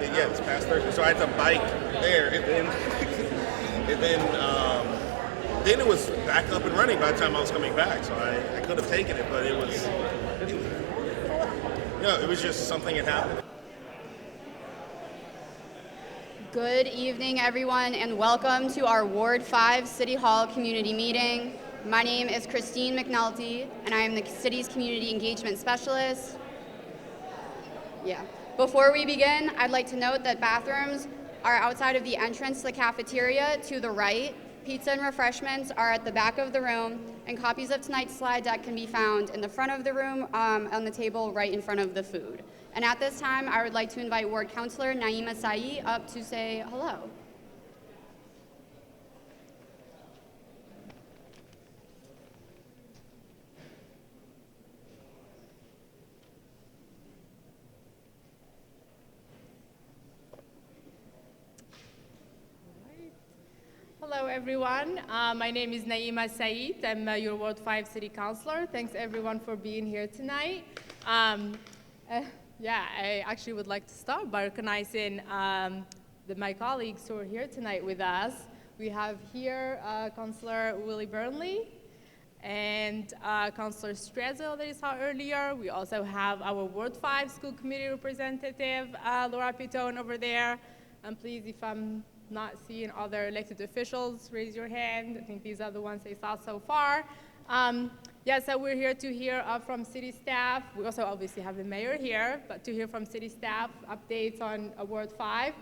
this past Thursday. So I had to bike there, and then it was back up and running by the time I was coming back. So I could have taken it, but it was just something that happened. Good evening, everyone, and welcome to our Ward 5 City Hall Community Meeting. My name is Christine McNulty, and I am the city's Community Engagement Specialist. Before we begin, I'd like to note that bathrooms are outside of the entrance to the cafeteria to the right. Pizza and refreshments are at the back of the room, and copies of tonight's slide deck can be found in the front of the room on the table right in front of the food. And at this time, I would like to invite Ward Councilor Naima Saeed up to say hello. Hello, everyone. My name is Naima Saeed. I'm your Ward 5 City Councilor. Thanks, everyone, for being here tonight. I actually would like to start by recognizing my colleagues who are here tonight with us. We have here Councilor Willie Burnley and Councilor Strezel that you saw earlier. We also have our Ward 5 School Committee Representative, Laura Pitone, over there. And please, if I'm not seeing other elected officials, raise your hand. I think these are the ones they saw so far. So we're here to hear from city staff. We also obviously have the mayor here, but to hear from city staff updates on Ward 5.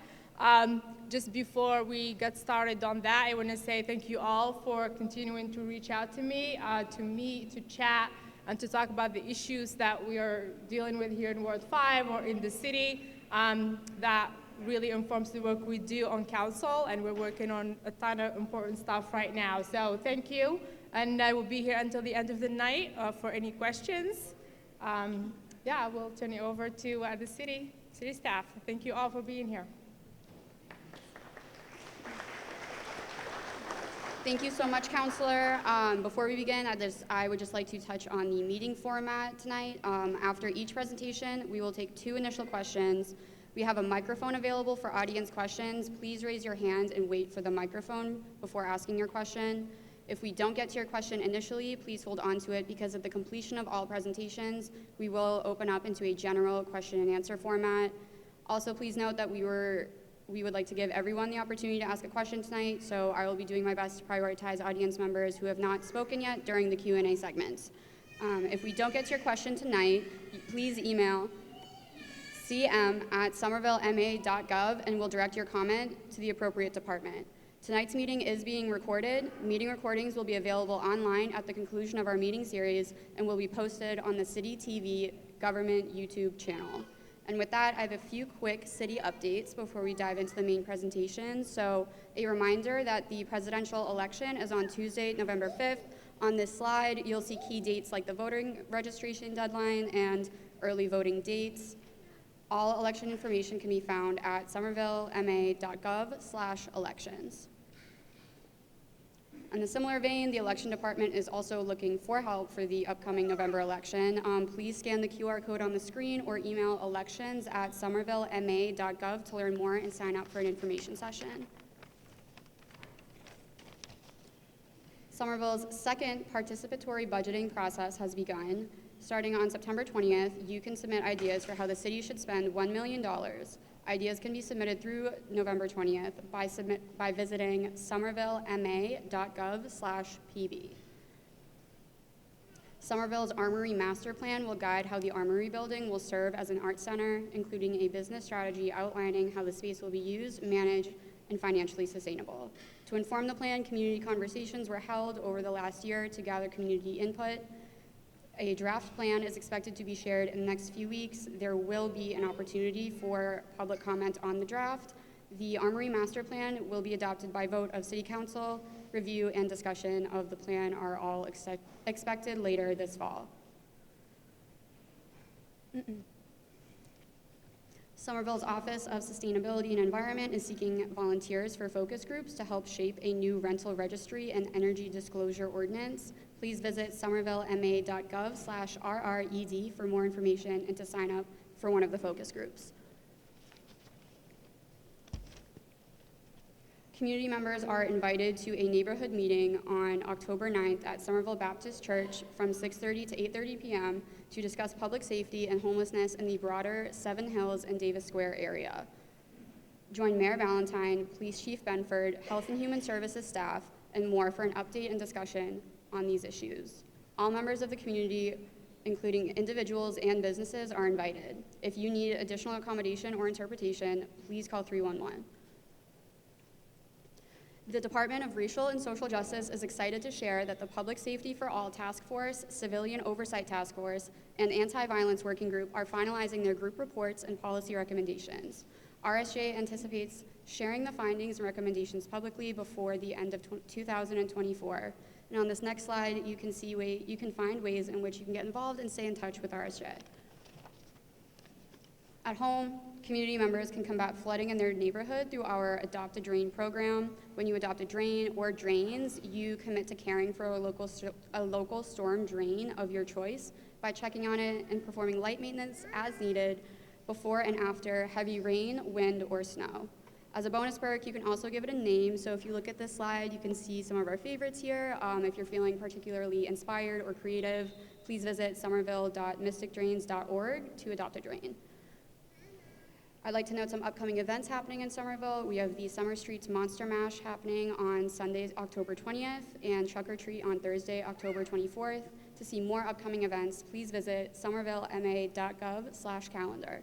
Just before we get started on that, I want to say thank you all for continuing to reach out to me, to meet, to chat, and to talk about the issues that we are dealing with here in Ward 5 or in the city that really informs the work we do on council, and we're working on a ton of important stuff right now. So thank you, and I will be here until the end of the night for any questions. We'll turn it over to the city staff. Thank you all for being here. Thank you so much, Councilor. Before we begin, I would just like to touch on the meeting format tonight. After each presentation, we will take 2 initial questions. We have a microphone available for audience questions. Please raise your hand and wait for the microphone before asking your question. If we don't get to your question initially, please hold on to it, because at the completion of all presentations, we will open up into a general question and answer format. Also, please note that we would like to give everyone the opportunity to ask a question tonight, so I will be doing my best to prioritize audience members who have not spoken yet during the Q&A segment. If we don't get to your question tonight, please email cm@somervillema.gov, and we'll direct your comment to the appropriate department. Tonight's meeting is being recorded. Meeting recordings will be available online at the conclusion of our meeting series and will be posted on the City TV government YouTube channel. And with that, I have a few quick city updates before we dive into the main presentation. So a reminder that the presidential election is on Tuesday, November 5th. On this slide, you'll see key dates like the voting registration deadline and early voting dates. All election information can be found at somervillema.gov/elections. In a similar vein, the election department is also looking for help for the upcoming November election. Please scan the QR code on the screen or email elections@somervillema.gov to learn more and sign up for an information session. Somerville's second participatory budgeting process has begun. Starting on September 20th, you can submit ideas for how the city should spend $1 million. Ideas can be submitted through November 20th by visiting somervillema.gov/pb. Somerville's Armory Master Plan will guide how the Armory building will serve as an art center, including a business strategy outlining how the space will be used, managed, and financially sustainable. To inform the plan, community conversations were held over the last year to gather community input. A draft plan is expected to be shared in the next few weeks. There will be an opportunity for public comment on the draft. The Armory Master Plan will be adopted by vote of City Council. Review and discussion of the plan are all expected later this fall. Somerville's Office of Sustainability and Environment is seeking volunteers for focus groups to help shape a new rental registry and energy disclosure ordinance. Please visit somervillema.gov/RRED for more information and to sign up for one of the focus groups. Community members are invited to a neighborhood meeting on October 9th at Somerville Baptist Church from 6:30 to 8:30 p.m. to discuss public safety and homelessness in the broader Seven Hills and Davis Square area. Join Mayor Valentine, Police Chief Benford, Health and Human Services staff, and more for an update and discussion on these issues. All members of the community, including individuals and businesses, are invited. If you need additional accommodation or interpretation, please call 311. The Department of Racial and Social Justice is excited to share that the Public Safety for All Task Force, Civilian Oversight Task Force, and Anti-Violence Working Group are finalizing their group reports and policy recommendations. RSJ anticipates sharing the findings and recommendations publicly before the end of 2024. And on this next slide, you can find ways in which you can get involved and stay in touch with RSJ. At home, community members can combat flooding in their neighborhood through our Adopt a Drain program. When you adopt a drain or drains, you commit to caring for a local storm drain of your choice by checking on it and performing light maintenance as needed before and after heavy rain, wind, or snow. As a bonus perk, you can also give it a name. So if you look at this slide, you can see some of our favorites here. If you're feeling particularly inspired or creative, please visit somerville.mysticdrains.org to adopt a drain. I'd like to note some upcoming events happening in Somerville. We have the Summer Streets Monster Mash happening on Sunday, October 20th, and Truck or Treat on Thursday, October 24th. To see more upcoming events, please visit somervillema.gov/calendar.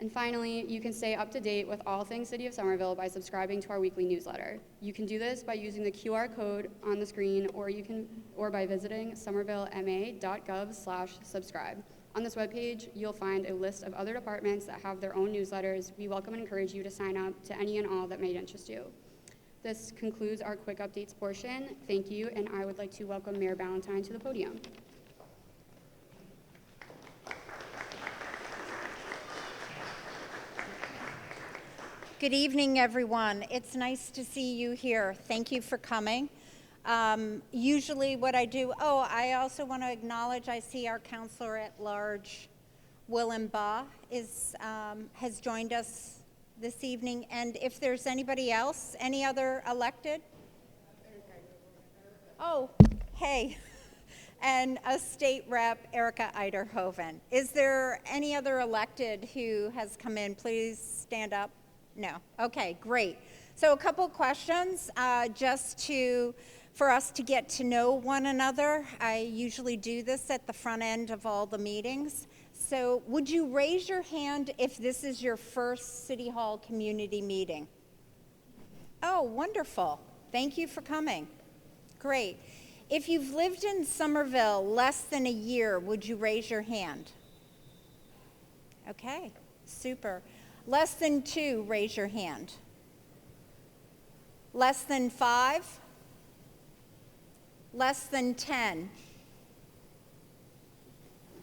And finally, you can stay up to date with all things City of Somerville by subscribing to our weekly newsletter. You can do this by using the QR code on the screen, or by visiting somervillema.gov/subscribe. On this webpage, you'll find a list of other departments that have their own newsletters. We welcome and encourage you to sign up to any and all that may interest you. This concludes our quick updates portion. Thank you, and I would like to welcome Mayor Valentine to the podium. Good evening, everyone. It's nice to see you here. Thank you for coming. Usually what I do, I also want to acknowledge, I see our Counselor at Large, Willem Baugh, has joined us this evening. And if there's anybody else, any other elected? Oh, hey. And a state rep, Erica Eiderhoven. Is there any other elected who has come in? Please stand up. No. Okay, great. So a couple questions for us to get to know one another. I usually do this at the front end of all the meetings. So would you raise your hand if this is your first City Hall community meeting? Oh, wonderful. Thank you for coming. Great. If you've lived in Somerville less than a year, would you raise your hand? Okay, super. Less than 2, raise your hand. Less than 5? Less than 10?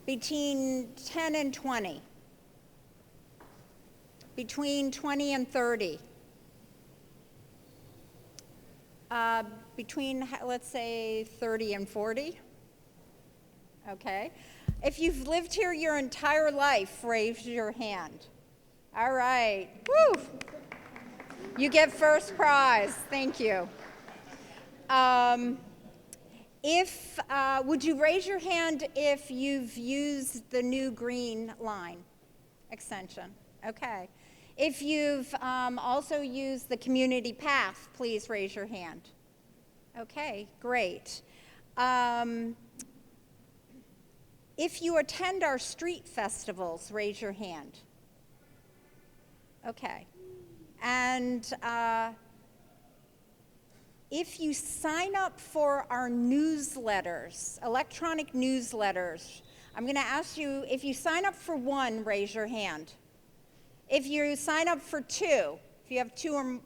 Between 10 and 20? Between 20 and 30? Between, let's say, 30 and 40? Okay. If you've lived here your entire life, raise your hand. All right. Woo! You get first prize. Thank you. Would you raise your hand if you've used the new green line extension? Okay. If you've also used the community path, please raise your hand. Okay, great. If you attend our street festivals, raise your hand. Okay. And if you sign up for our newsletters, electronic newsletters, I'm going to ask you, if you sign up for 1, raise your hand. If you sign up for 2, if you have 2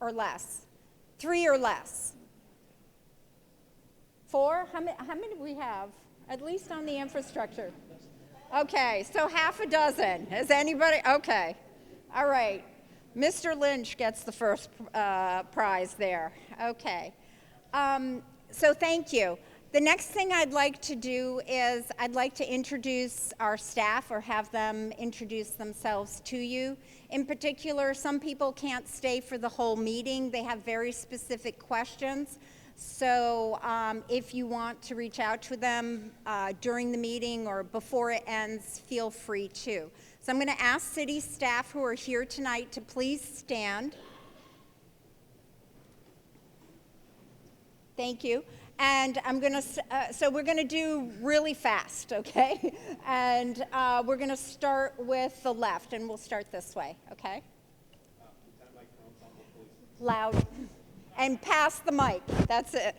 or less, 3 or less, 4, how many do we have? At least on the infrastructure. Okay, so half a dozen. Is anybody? Okay. All right. Mr. Lynch gets the first prize there. Okay. So thank you. The next thing I'd like to do is I'd like to introduce our staff or have them introduce themselves to you. In particular, some people can't stay for the whole meeting. They have very specific questions. So if you want to reach out to them during the meeting or before it ends, feel free to. So I'm going to ask city staff who are here tonight to please stand. Thank you. And I'm going to, so we're going to do really fast, okay? And we're going to start with the left, and we'll start this way, okay? Loud. And pass the mic. That's it.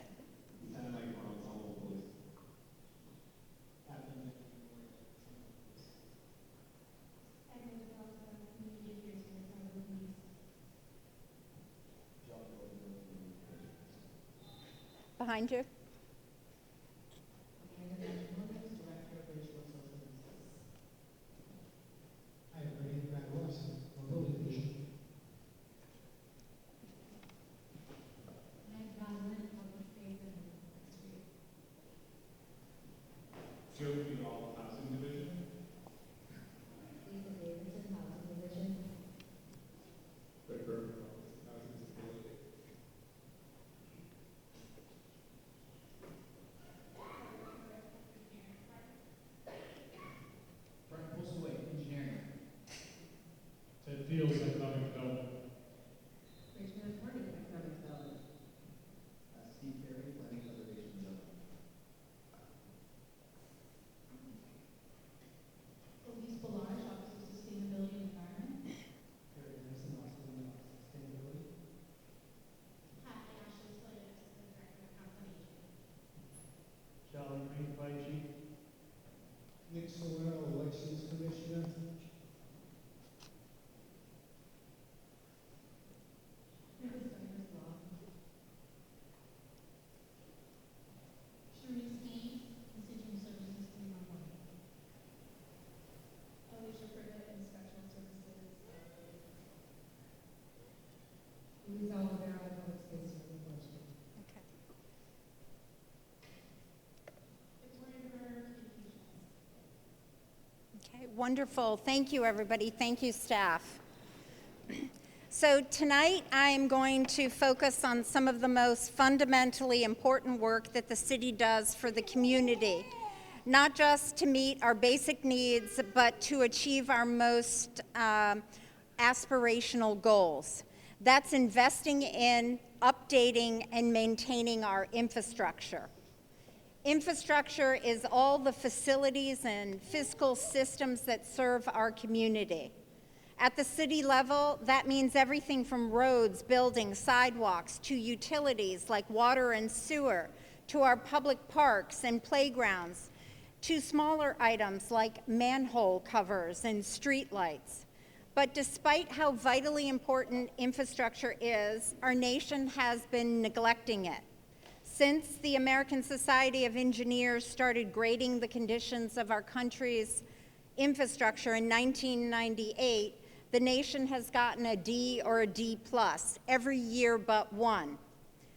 Behind you. Fields Economic Development. Richmond Party Economic Development. Steve Perry, Planning Conservation Zone. Elise Ballage, Office of Sustainability and Environment. Harry Anderson, Office of Sustainability. Hi, Ashley Slater, Assistant Director of Council on Aging. Charlie Green, Fire Chief. Nick Solano, Elections Commissioner. Sharice Haynes, Constituent Services 311. Alicia Privet, Inspectional Services. Louise Olivera, Public Space Enforcement. Okay. Victoria Berger, Communications. Okay, wonderful. Thank you, everybody. Thank you, staff. So tonight I'm going to focus on some of the most fundamentally important work that the city does for the community, not just to meet our basic needs, but to achieve our most aspirational goals. That's investing in, updating, and maintaining our infrastructure. Infrastructure is all the facilities and fiscal systems that serve our community. At the city level, that means everything from roads, buildings, sidewalks, to utilities like water and sewer, to our public parks and playgrounds, to smaller items like manhole covers and streetlights. But despite how vitally important infrastructure is, our nation has been neglecting it. Since the American Society of Engineers started grading the conditions of our country's infrastructure in 1998, the nation has gotten a D or a D+ every year but one.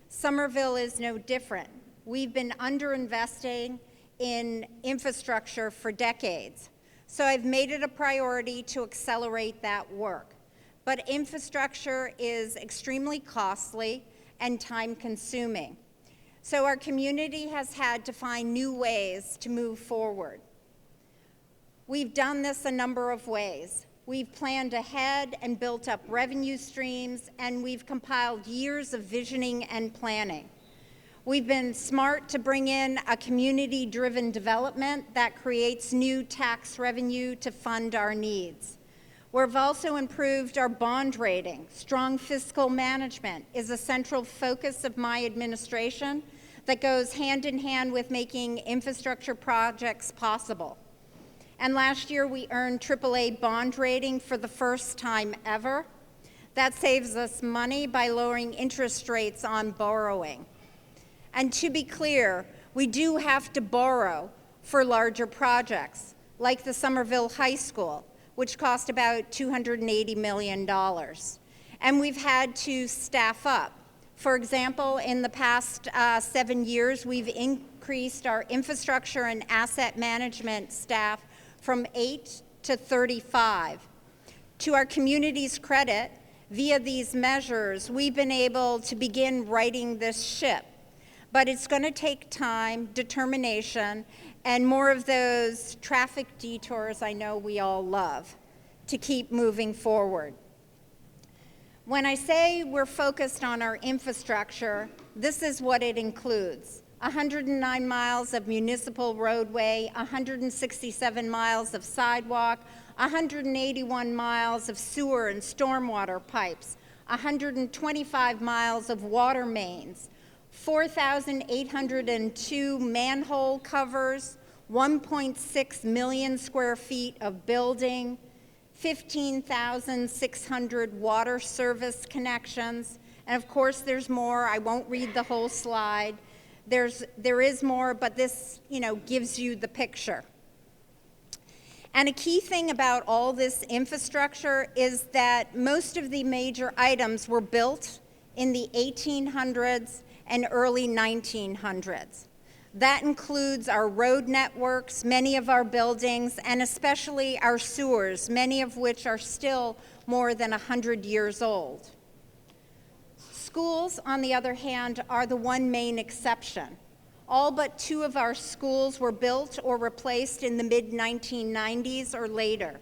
Somerville is no different. We've been underinvesting in infrastructure for decades. So I've made it a priority to accelerate that work. But infrastructure is extremely costly and time-consuming. So our community has had to find new ways to move forward. We've done this a number of ways. We've planned ahead and built up revenue streams, and we've compiled years of visioning and planning. We've been smart to bring in a community-driven development that creates new tax revenue to fund our needs. We've also improved our bond rating. Strong fiscal management is a central focus of my administration that goes hand in hand with making infrastructure projects possible. And last year, we earned AAA bond rating for the first time ever. That saves us money by lowering interest rates on borrowing. And to be clear, we do have to borrow for larger projects, like the Somerville High School, which cost about $280 million. And we've had to staff up. For example, in the past 7 years, we've increased increased our infrastructure and asset management staff from 8 to 35. To our community's credit, via these measures, we've been able to begin righting this ship. But it's going to take time, determination, and more of those traffic detours I know we all love to keep moving forward. When I say we're focused on our infrastructure, this is what it includes. 109 miles of municipal roadway, 167 miles of sidewalk, 181 miles of sewer and stormwater pipes, 125 miles of water mains, 4,802 manhole covers, 1.6 million square feet of building, 15,600 water service connections, and of course there's more. I won't read the whole slide. There is more, but this, gives you the picture. And a key thing about all this infrastructure is that most of the major items were built in the 1800s and early 1900s. That includes our road networks, many of our buildings, and especially our sewers, many of which are still more than 100 years old. Schools, on the other hand, are the one main exception. All but 2 of our schools were built or replaced in the mid-1990s or later.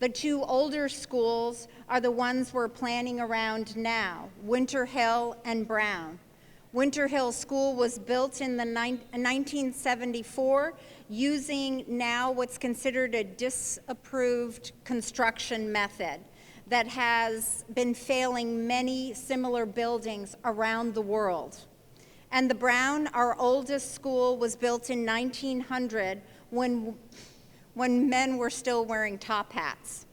The 2 older schools are the ones we're planning around now, Winter Hill and Brown. Winter Hill School was built in 1974 using now what's considered a disapproved construction method that has been failing many similar buildings around the world. And the Brown, our oldest school, was built in 1900 when men were still wearing top hats.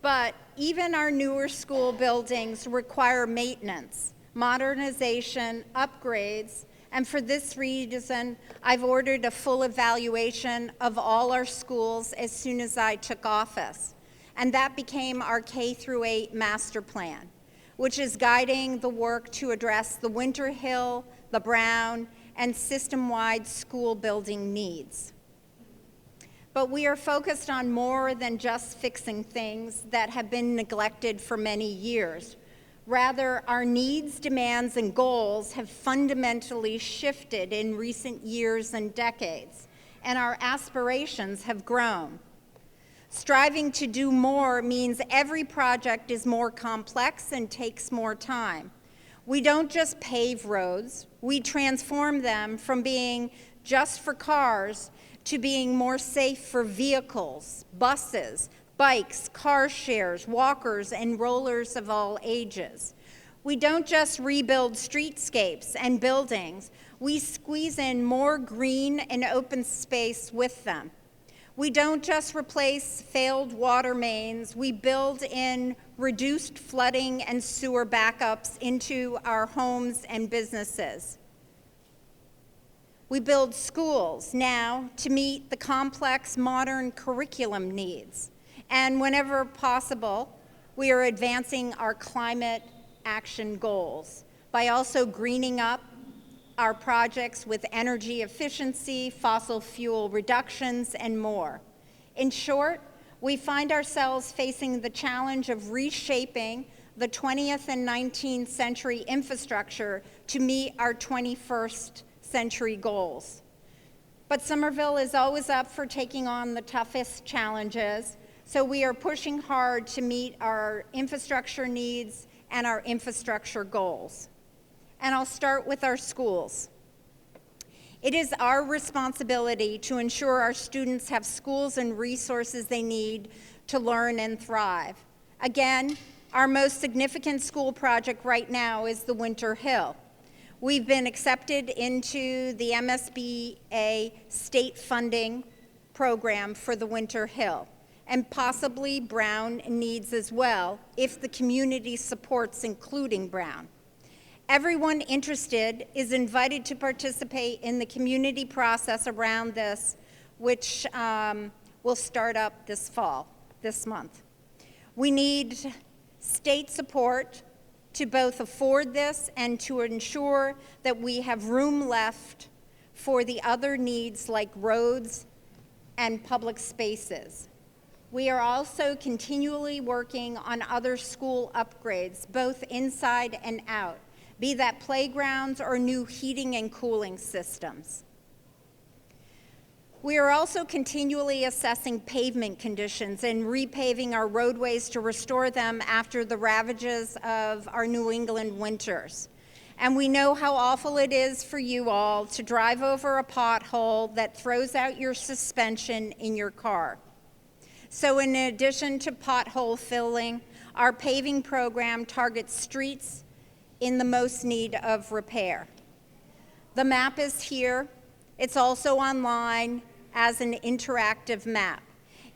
But even our newer school buildings require maintenance, modernization, upgrades, and for this reason, I've ordered a full evaluation of all our schools as soon as I took office. And that became our K-8 master plan, which is guiding the work to address the Winter Hill, the Brown, and system-wide school building needs. But we are focused on more than just fixing things that have been neglected for many years. Rather, our needs, demands, and goals have fundamentally shifted in recent years and decades, and our aspirations have grown. Striving to do more means every project is more complex and takes more time. We don't just pave roads, we transform them from being just for cars to being more safe for vehicles, buses, bikes, car shares, walkers, and rollers of all ages. We don't just rebuild streetscapes and buildings, we squeeze in more green and open space with them. We don't just replace failed water mains, we build in reduced flooding and sewer backups into our homes and businesses. We build schools now to meet the complex modern curriculum needs. And whenever possible, we are advancing our climate action goals by also greening up our projects with energy efficiency, fossil fuel reductions, and more. In short, we find ourselves facing the challenge of reshaping the 20th and 19th century infrastructure to meet our 21st century goals. But Somerville is always up for taking on the toughest challenges, so we are pushing hard to meet our infrastructure needs and our infrastructure goals. And I'll start with our schools. It is our responsibility to ensure our students have schools and resources they need to learn and thrive. Again, our most significant school project right now is the Winter Hill. We've been accepted into the MSBA state funding program for the Winter Hill, and possibly Brown needs as well, if the community supports including Brown. Everyone interested is invited to participate in the community process around this, which will start up this month. We need state support to both afford this and to ensure that we have room left for the other needs like roads and public spaces. We are also continually working on other school upgrades, both inside and out, be that playgrounds or new heating and cooling systems. We are also continually assessing pavement conditions and repaving our roadways to restore them after the ravages of our New England winters. And we know how awful it is for you all to drive over a pothole that throws out your suspension in your car. So in addition to pothole filling, our paving program targets streets in the most need of repair. The map is here. It's also online as an interactive map.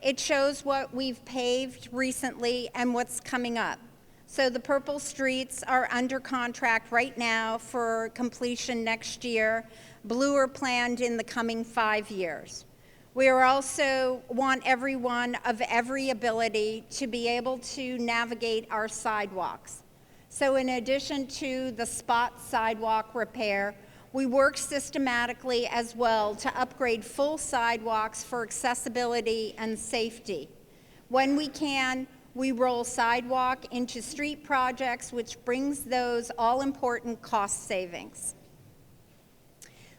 It shows what we've paved recently and what's coming up. So the purple streets are under contract right now for completion next year. Blue are planned in the coming 5 years. We are also want everyone of every ability to be able to navigate our sidewalks. So in addition to the spot sidewalk repair, we work systematically as well to upgrade full sidewalks for accessibility and safety. When we can, we roll sidewalk into street projects, which brings those all-important cost savings.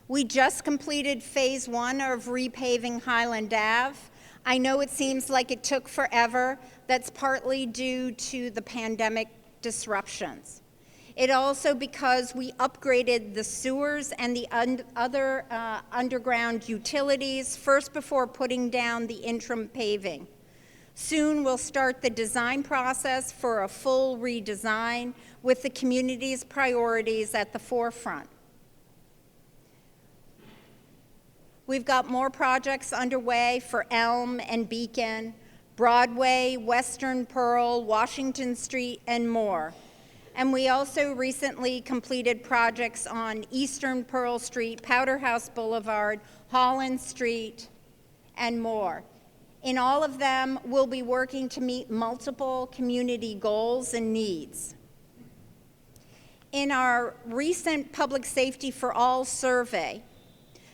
We just completed phase 1 of repaving Highland Ave. I know it seems like it took forever. That's partly due to the pandemic disruptions. It also because we upgraded the sewers and the other underground utilities first before putting down the interim paving. Soon we'll start the design process for a full redesign with the community's priorities at the forefront. We've got more projects underway for Elm and Beacon, Broadway, Western Pearl, Washington Street, and more. And we also recently completed projects on Eastern Pearl Street, Powderhouse Boulevard, Holland Street, and more. In all of them, we'll be working to meet multiple community goals and needs. In our recent Public Safety for All survey,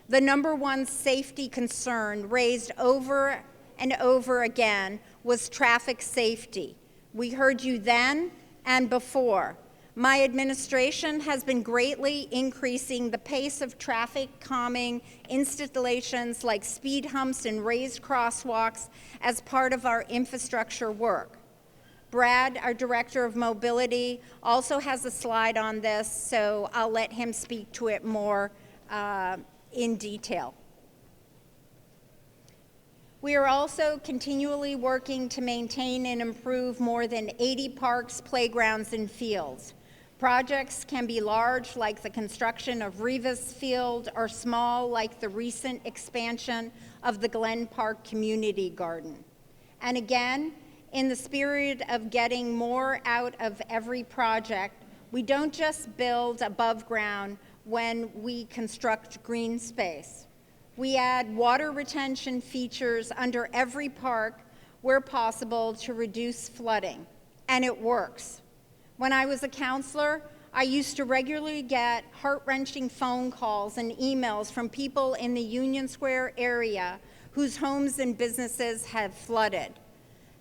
the #1 safety concern raised over and over again was traffic safety. We heard you then and before. My administration has been greatly increasing the pace of traffic calming installations like speed humps and raised crosswalks as part of our infrastructure work. Brad, our Director of Mobility, also has a slide on this, so I'll let him speak to it more in detail. We are also continually working to maintain and improve more than 80 parks, playgrounds, and fields. Projects can be large, like the construction of Rivas Field, or small, like the recent expansion of the Glen Park Community Garden. And again, in the spirit of getting more out of every project, we don't just build above ground when we construct green space. We add water retention features under every park where possible to reduce flooding, and it works. When I was a counselor, I used to regularly get heart-wrenching phone calls and emails from people in the Union Square area whose homes and businesses had flooded.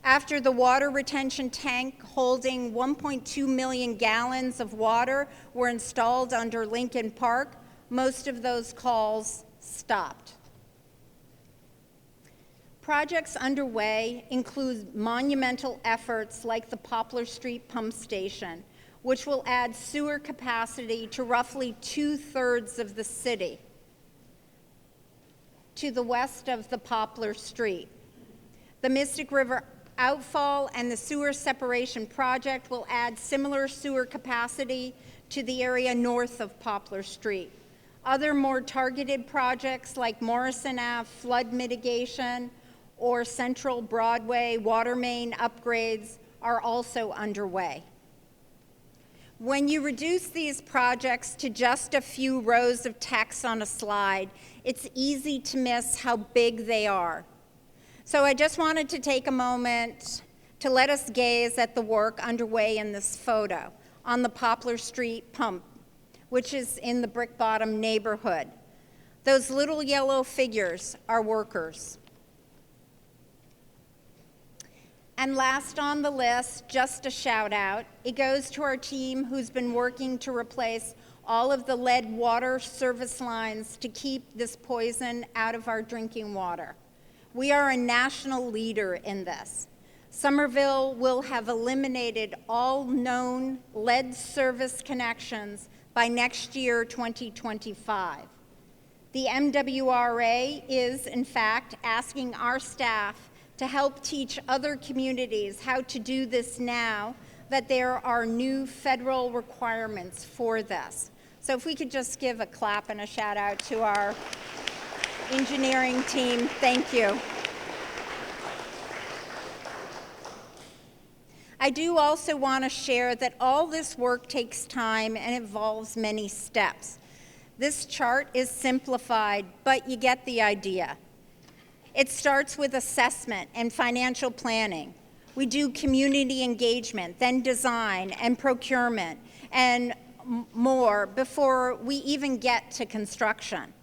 After the water retention tank holding 1.2 million gallons of water were installed under Lincoln Park, most of those calls stopped. Projects underway include monumental efforts like the Poplar Street Pump Station, which will add sewer capacity to roughly 2/3 of the city to the west of the Poplar Street. The Mystic River Outfall and the Sewer Separation Project will add similar sewer capacity to the area north of Poplar Street. Other more targeted projects like Morrison Ave flood mitigation or Central Broadway water main upgrades are also underway. When you reduce these projects to just a few rows of text on a slide, it's easy to miss how big they are. So I just wanted to take a moment to let us gaze at the work underway in this photo on the Poplar Street pump, which is in the Brick Bottom neighborhood. Those little yellow figures are workers. And last on the list, just a shout out, it goes to our team who's been working to replace all of the lead water service lines to keep this poison out of our drinking water. We are a national leader in this. Somerville will have eliminated all known lead service connections by next year, 2025. The MWRA is, in fact, asking our staff to help teach other communities how to do this now that there are new federal requirements for this. So if we could just give a clap and a shout out to our engineering team, thank you. I do also want to share that all this work takes time and involves many steps. This chart is simplified, but you get the idea. It starts with assessment and financial planning. We do community engagement, then design and procurement, and more before we even get to construction.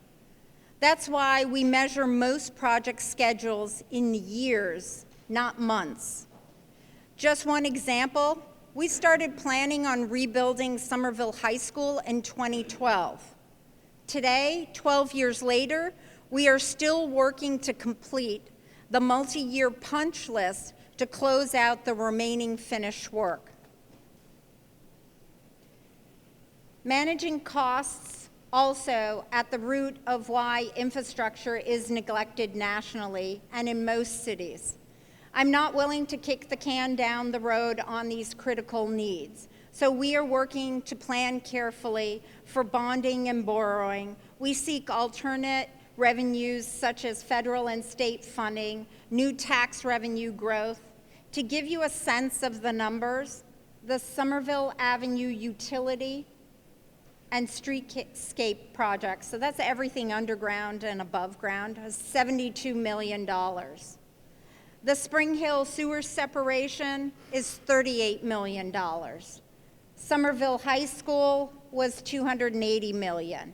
That's why we measure most project schedules in years, not months. Just one example, we started planning on rebuilding Somerville High School in 2012. Today, 12 years later, we are still working to complete the multi-year punch list to close out the remaining finished work. Managing costs also at the root of why infrastructure is neglected nationally and in most cities. I'm not willing to kick the can down the road on these critical needs. So we are working to plan carefully for bonding and borrowing. We seek alternate revenues such as federal and state funding, new tax revenue growth. To give you a sense of the numbers, the Somerville Avenue utility and streetscape projects, so that's everything underground and above ground, is $72 million. The Spring Hill sewer separation is $38 million. Somerville High School was $280 million.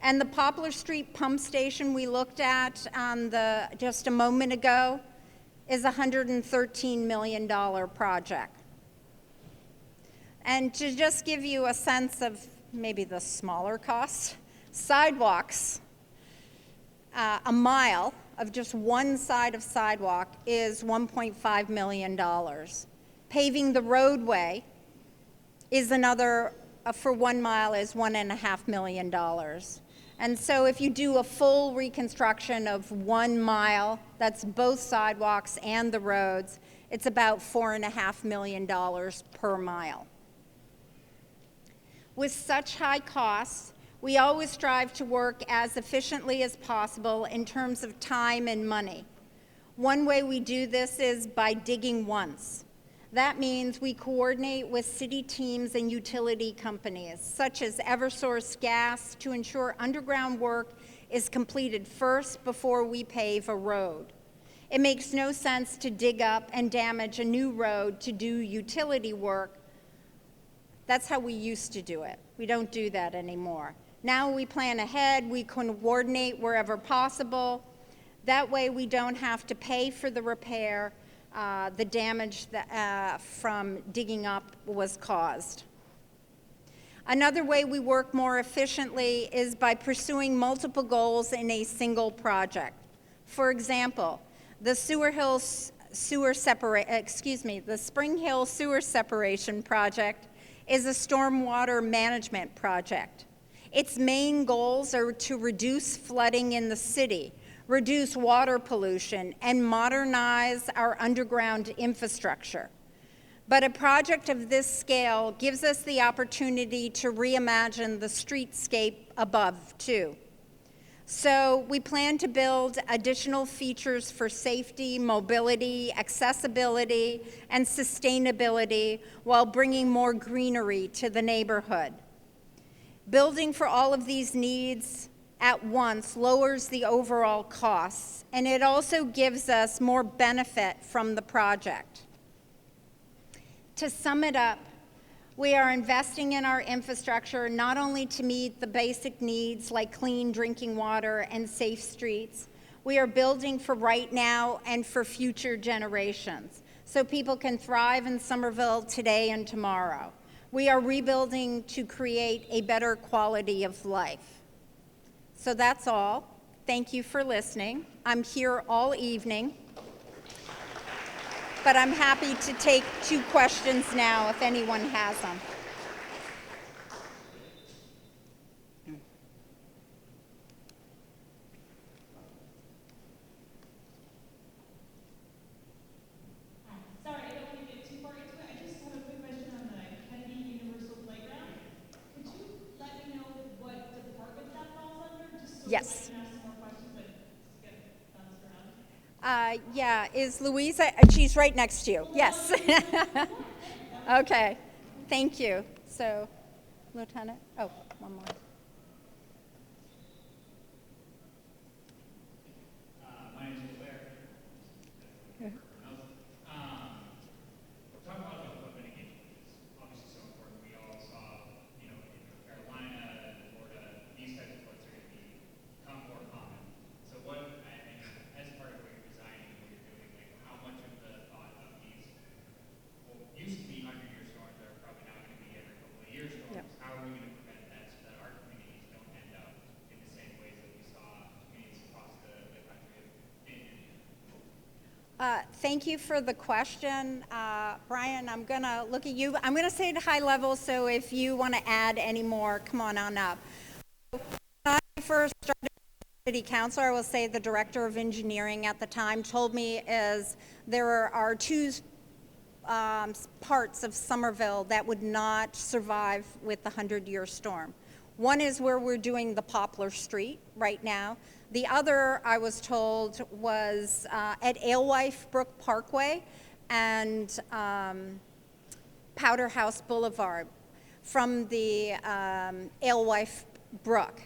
And the Poplar Street pump station we looked at on just a moment ago is a $113 million project. And to just give you a sense of maybe the smaller costs, sidewalks, a mile of just one side of sidewalk is $1.5 million. Paving the roadway is another, for 1 mile, is $1.5 million. And so if you do a full reconstruction of 1 mile, that's both sidewalks and the roads, it's about $4.5 million per mile. With such high costs, we always strive to work as efficiently as possible in terms of time and money. One way we do this is by digging once. That means we coordinate with city teams and utility companies, such as Eversource Gas, to ensure underground work is completed first before we pave a road. It makes no sense to dig up and damage a new road to do utility work. That's how we used to do it. We don't do that anymore. Now we plan ahead, we coordinate wherever possible. That way we don't have to pay for the repair. The damage that, from digging up was caused. Another way we work more efficiently is by pursuing multiple goals in a single project. For example, the Spring Hill sewer separation project is a stormwater management project. Its main goals are to reduce flooding in the city, reduce water pollution, and modernize our underground infrastructure. But a project of this scale gives us the opportunity to reimagine the streetscape above, too. So we plan to build additional features for safety, mobility, accessibility, and sustainability while bringing more greenery to the neighborhood. Building for all of these needs at once lowers the overall costs, and it also gives us more benefit from the project. To sum it up, We are investing in our infrastructure not only to meet the basic needs like clean drinking water and safe streets. We are building for right now and for future generations so people can thrive in Somerville today and tomorrow. We are rebuilding to create a better quality of life. So that's all. Thank you for listening. I'm here all evening, but I'm happy to take 2 questions now if anyone has them. Hi. Sorry, I don't want to get too far into it. I just have a quick question on the Kennedy Universal Playground. Could you let me know what department that falls under, just so Yes. I can ask some more questions, but just get bounced around? Yeah, is Louisa, she's right next to you. Yes. Okay, thank you. So, Lieutenant, oh, one more. My name is Blair. Talk about flood mitigation, which is obviously so important. We all saw, in North Carolina, Florida, these types of floods are going to become more common. So as part of what you're designing, what you're doing, like how much of the thought of these, what used to be 100-year storms are probably now going to be every couple of year storms. Yep. How are we going to prevent that so that our communities don't end up in the same ways that we saw communities across the country have been in? Thank you for the question. Brian, I'm going to look at you. I'm going to say it high level, so if you want to add any more, come on up. When I first started city council, I will say the director of engineering at the time told me is there are 2 parts of Somerville that would not survive with the 100-year storm. One is where we're doing the Poplar Street right now. The other, I was told, was at Alewife Brook Parkway and Powder House Boulevard from the Alewife Brook.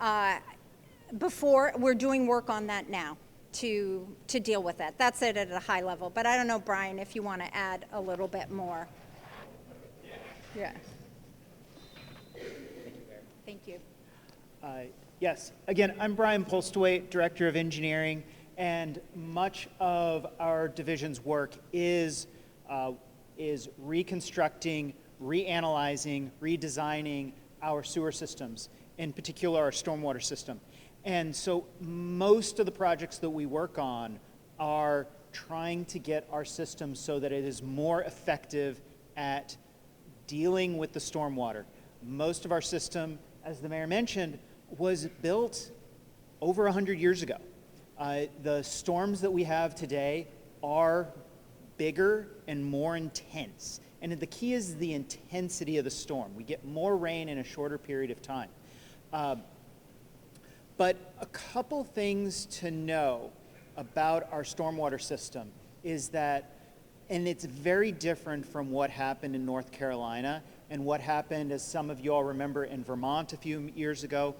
We're doing work on that now to deal with that. That's it at a high level. But I don't know, Brian, if you want to add a little bit more. Yeah. Thank you. Yes, again, I'm Brian Polstwaite, Director of Engineering, and much of our division's work is reconstructing, reanalyzing, redesigning our sewer systems, in particular our stormwater system. And so most of the projects that we work on are trying to get our system so that it is more effective at dealing with the stormwater. Most of our system, as the mayor mentioned, was built over 100 years ago. The storms that we have today are bigger and more intense. And the key is the intensity of the storm. We get more rain in a shorter period of time. But a couple things to know about our stormwater system is that, and it's very different from what happened in North Carolina and what happened, as some of you all remember, in Vermont a few years ago.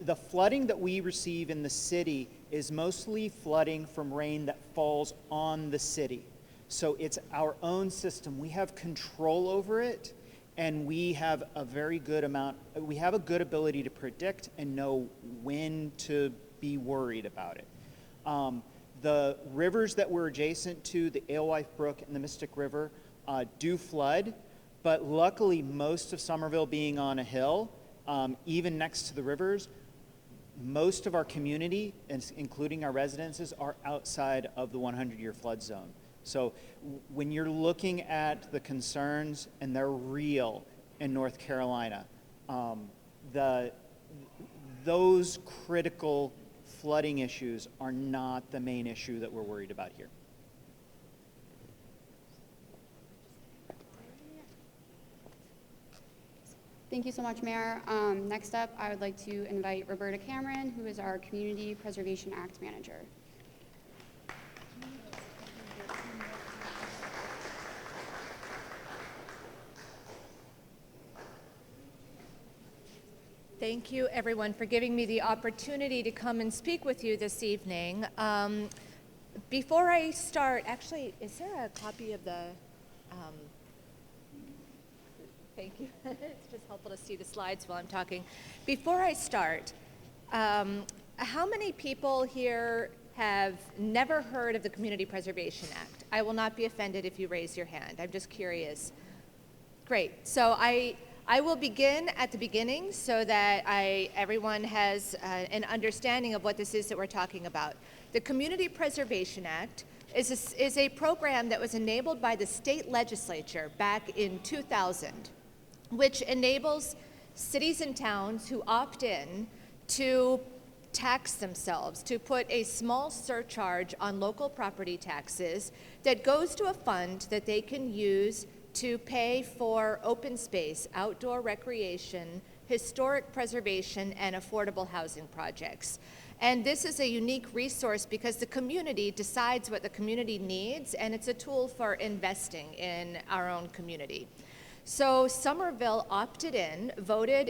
The flooding that we receive in the city is mostly flooding from rain that falls on the city. So it's our own system. We have control over it, and we have a good ability to predict and know when to be worried about it. The rivers that we're adjacent to, the Alewife Brook and the Mystic River, do flood, but luckily most of Somerville being on a hill, even next to the rivers, most of our community, including our residences, are outside of the 100-year flood zone. So when you're looking at the concerns, and they're real in North Carolina, those critical flooding issues are not the main issue that we're worried about here. Thank you so much, Mayor. Next up, I would like to invite Roberta Cameron, who is our Community Preservation Act Manager. Thank you, everyone, for giving me the opportunity to come and speak with you this evening. Before I start, actually, is there a copy of the Thank you. It's just helpful to see the slides while I'm talking. Before I start, how many people here have never heard of the Community Preservation Act? I will not be offended if you raise your hand. I'm just curious. Great. So I will begin at the beginning so that everyone has an understanding of what this is that we're talking about. The Community Preservation Act is a program that was enabled by the state legislature back in 2000, which enables cities and towns who opt in to tax themselves, to put a small surcharge on local property taxes that goes to a fund that they can use to pay for open space, outdoor recreation, historic preservation, and affordable housing projects. And this is a unique resource because the community decides what the community needs, and it's a tool for investing in our own community. So Somerville opted in, voted,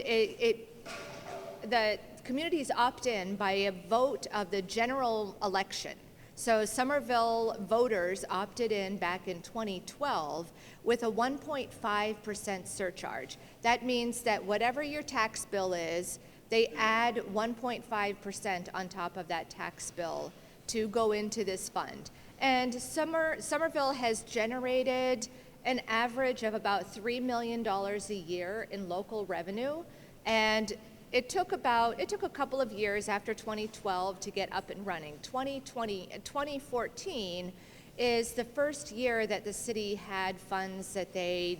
the communities opt in by a vote of the general election. So Somerville voters opted in back in 2012 with a 1.5% surcharge. That means that whatever your tax bill is, they add 1.5% on top of that tax bill to go into this fund. And Somerville has generated an average of about $3 million a year in local revenue. And it took a couple of years after 2012 to get up and running. 2014 is the first year that the city had funds that they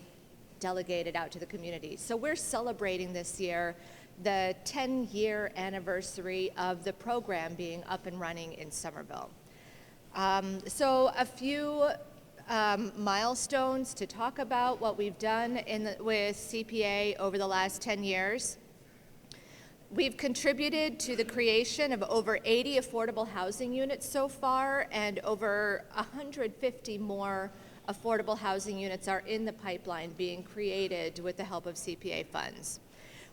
delegated out to the community. So we're celebrating this year the 10-year anniversary of the program being up and running in Somerville. So a few milestones to talk about what we've done with CPA over the last 10 years. We've contributed to the creation of over 80 affordable housing units so far, and over 150 more affordable housing units are in the pipeline being created with the help of CPA funds.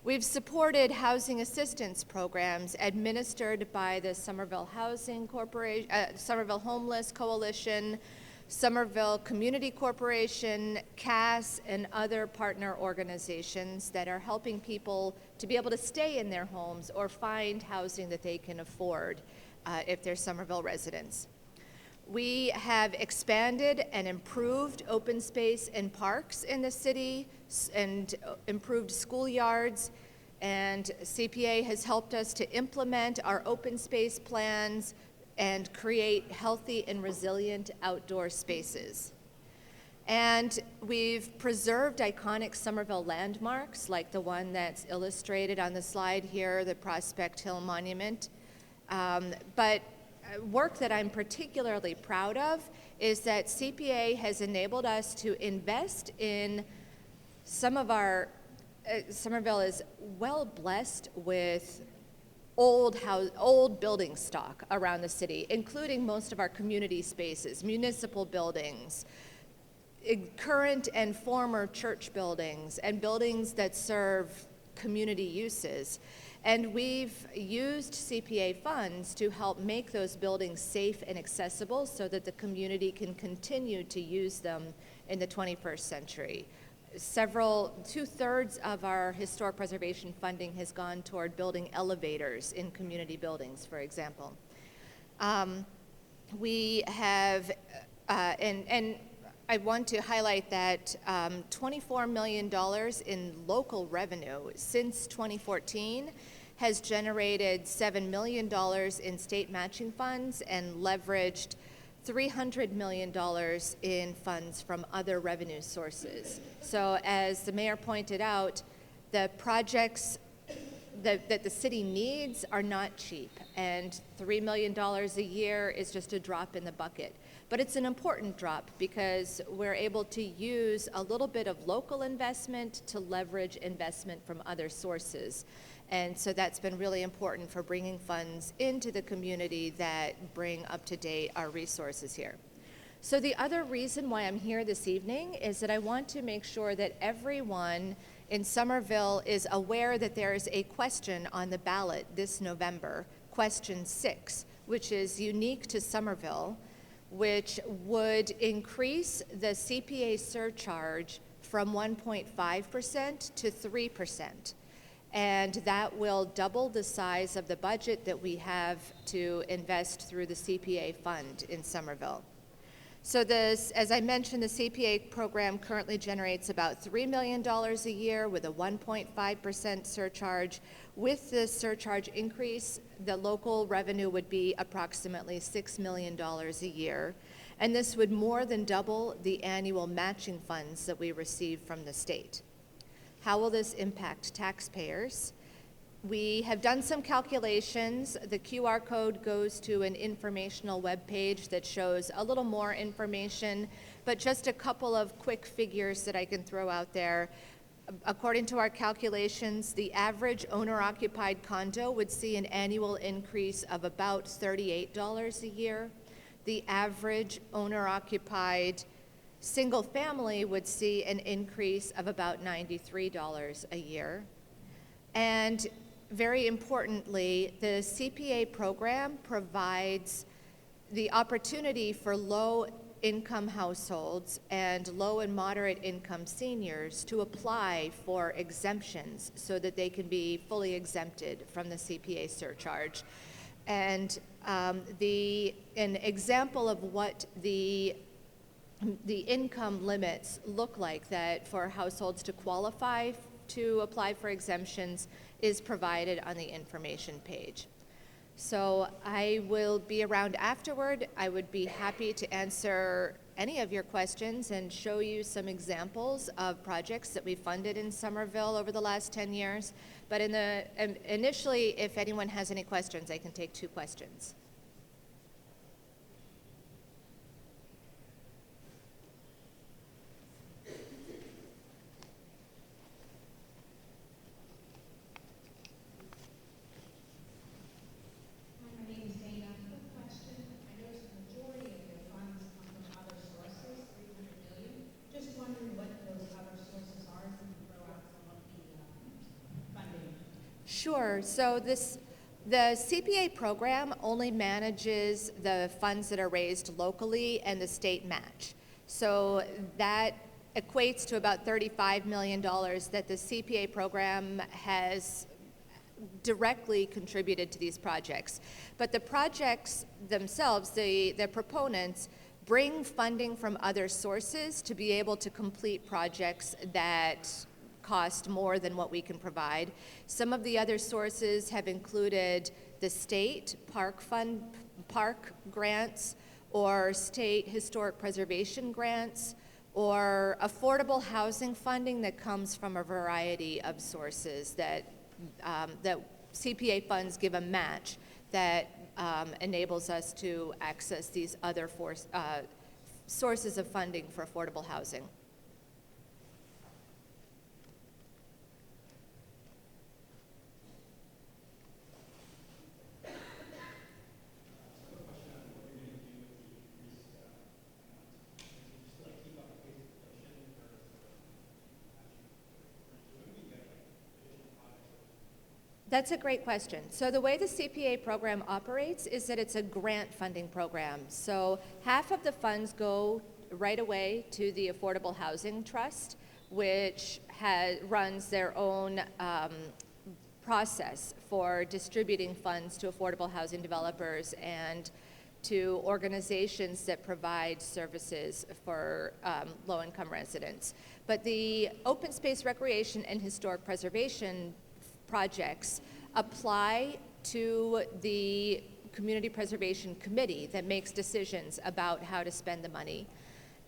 We've supported housing assistance programs administered by the Somerville Housing Corporation, Somerville Homeless Coalition, Somerville Community Corporation, CAS, and other partner organizations that are helping people to be able to stay in their homes or find housing that they can afford if they're Somerville residents. We have expanded and improved open space and parks in the city and improved schoolyards, and CPA has helped us to implement our open space plans and create healthy and resilient outdoor spaces. And we've preserved iconic Somerville landmarks like the one that's illustrated on the slide here, the Prospect Hill Monument. But work that I'm particularly proud of is that CPA has enabled us to invest in some of our, Somerville is well blessed with old building stock around the city, including most of our community spaces, municipal buildings, current and former church buildings, and buildings that serve community uses. And we've used CPA funds to help make those buildings safe and accessible so that the community can continue to use them in the 21st century. Two-thirds of our historic preservation funding has gone toward building elevators in community buildings, for example. We have, and I want to highlight that $24 million in local revenue since 2014 has generated $7 million in state matching funds and leveraged $300 million in funds from other revenue sources. So as the mayor pointed out, the projects that the city needs are not cheap, and $3 million a year is just a drop in the bucket. But it's an important drop because we're able to use a little bit of local investment to leverage investment from other sources. And so that's been really important for bringing funds into the community that bring up to date our resources here. So the other reason why I'm here this evening is that I want to make sure that everyone in Somerville is aware that there is a question on the ballot this November, question 6, which is unique to Somerville, which would increase the CPA surcharge from 1.5% to 3%. And that will double the size of the budget that we have to invest through the CPA fund in Somerville. So this, as I mentioned, the CPA program currently generates about $3 million a year with a 1.5% surcharge. With this surcharge increase, the local revenue would be approximately $6 million a year. And this would more than double the annual matching funds that we receive from the state. How will this impact taxpayers? We have done some calculations. The QR code goes to an informational web page that shows a little more information, but just a couple of quick figures that I can throw out there. According to our calculations, the average owner-occupied condo would see an annual increase of about $38 a year. The average owner-occupied single family would see an increase of about $93 a year. And very importantly, the CPA program provides the opportunity for low-income households and low and moderate income seniors to apply for exemptions so that they can be fully exempted from the CPA surcharge. And an example of what the income limits look like that for households to qualify to apply for exemptions is provided on the information page. So I will be around afterward. I would be happy to answer any of your questions and show you some examples of projects that we funded in Somerville over the last 10 years. But initially, if anyone has any questions, I can take 2 questions. Sure. So the CPA program only manages the funds that are raised locally and the state match. So that equates to about $35 million that the CPA program has directly contributed to these projects. But the projects themselves, the proponents, bring funding from other sources to be able to complete projects that cost more than what we can provide. Some of the other sources have included the state park grants, or state historic preservation grants, or affordable housing funding that comes from a variety of sources that CPA funds give a match that enables us to access these other sources of funding for affordable housing. That's a great question. So the way the CPA program operates is that it's a grant funding program. So half of the funds go right away to the Affordable Housing Trust, which runs their own process for distributing funds to affordable housing developers and to organizations that provide services for low-income residents. But the open space recreation and historic preservation projects apply to the Community Preservation Committee that makes decisions about how to spend the money.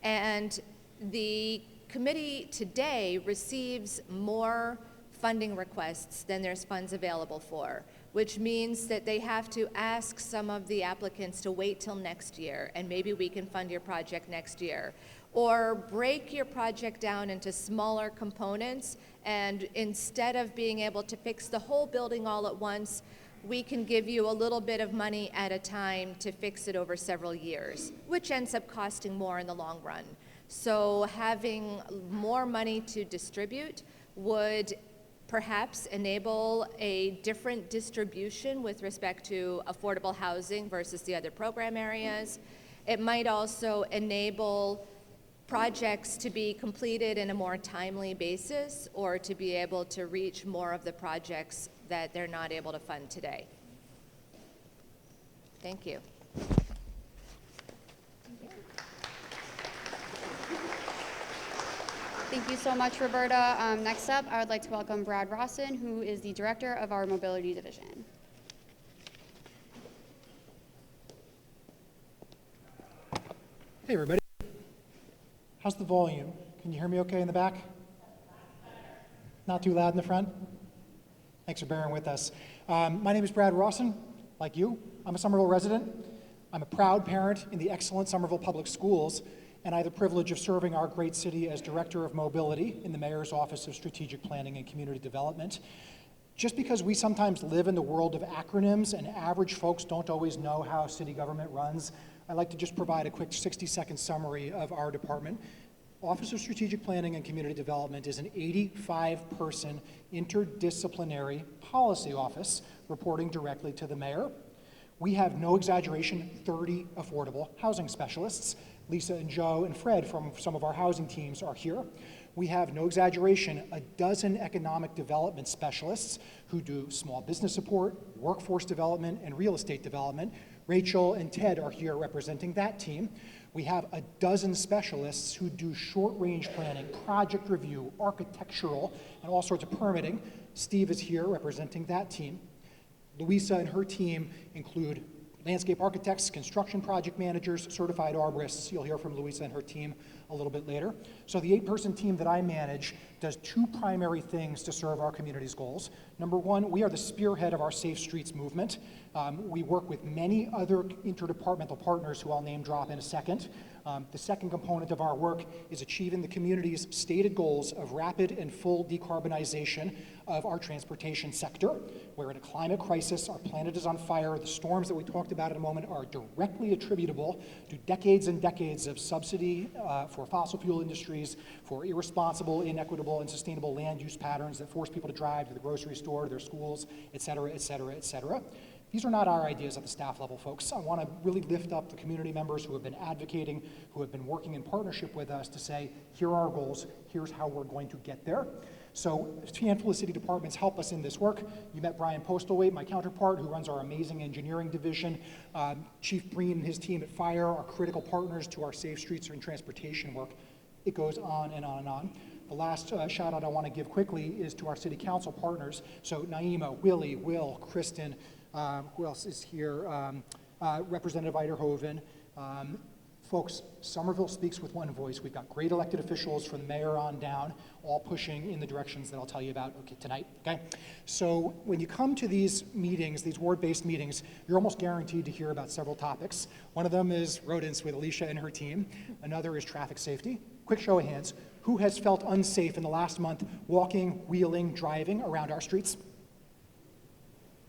And the committee today receives more funding requests than there's funds available for, which means that they have to ask some of the applicants to wait till next year, and maybe we can fund your project next year. Or break your project down into smaller components, and instead of being able to fix the whole building all at once, we can give you a little bit of money at a time to fix it over several years, which ends up costing more in the long run. So having more money to distribute would perhaps enable a different distribution with respect to affordable housing versus the other program areas. It might also enable projects to be completed in a more timely basis or to be able to reach more of the projects that they're not able to fund today. Thank you. Thank you so much, Roberta. Next up, I would like to welcome Brad Rawson, who is the director of our mobility division. Hey, everybody. How's the volume? Can you hear me okay in the back? Not too loud in the front? Thanks for bearing with us. My name is Brad Rawson, like you. I'm a Somerville resident. I'm a proud parent in the excellent Somerville Public Schools, and I have the privilege of serving our great city as Director of Mobility in the Mayor's Office of Strategic Planning and Community Development. Just because we sometimes live in the world of acronyms and average folks don't always know how city government runs, I'd like to just provide a quick 60-second summary of our department. Office of Strategic Planning and Community Development is an 85-person interdisciplinary policy office reporting directly to the mayor. We have, no exaggeration, 30 affordable housing specialists. Lisa and Joe and Fred from some of our housing teams are here. We have, no exaggeration, a dozen economic development specialists who do small business support, workforce development, and real estate development. Rachel and Ted are here representing that team. We have a dozen specialists who do short-range planning, project review, architectural, and all sorts of permitting. Steve is here representing that team. Louisa and her team include landscape architects, construction project managers, certified arborists. You'll hear from Louisa and her team a little bit later. So the 8-person team that I manage does 2 primary things to serve our community's goals. Number one, we are the spearhead of our Safe Streets movement. We work with many other interdepartmental partners who I'll name drop in a second. The second component of our work is achieving the community's stated goals of rapid and full decarbonization of our transportation sector. We're in a climate crisis, our planet is on fire, the storms that we talked about in a moment are directly attributable to decades and decades of subsidy for fossil fuel industries, for irresponsible, inequitable, and sustainable land use patterns that force people to drive to the grocery store, to their schools, et cetera, et cetera, et cetera. These are not our ideas at the staff level, folks. I want to really lift up the community members who have been advocating, who have been working in partnership with us to say, here are our goals, here's how we're going to get there. So a handful of city departments help us in this work. You met Brian Postlethwaite, my counterpart, who runs our amazing engineering division. Chief Breen and his team at Fire are critical partners to our Safe Streets and transportation work. It goes on and on and on. The last shout out I want to give quickly is to our city council partners. So Naima, Willie, Will, Kristen, who else is here? Representative Eiderhoven. Folks, Somerville speaks with one voice. We've got great elected officials from the mayor on down, all pushing in the directions that I'll tell you about tonight, okay? So when you come to these meetings, these ward-based meetings, you're almost guaranteed to hear about several topics. One of them is rodents with Alicia and her team. Another is traffic safety. Quick show of hands. Who has felt unsafe in the last month walking, wheeling, driving around our streets?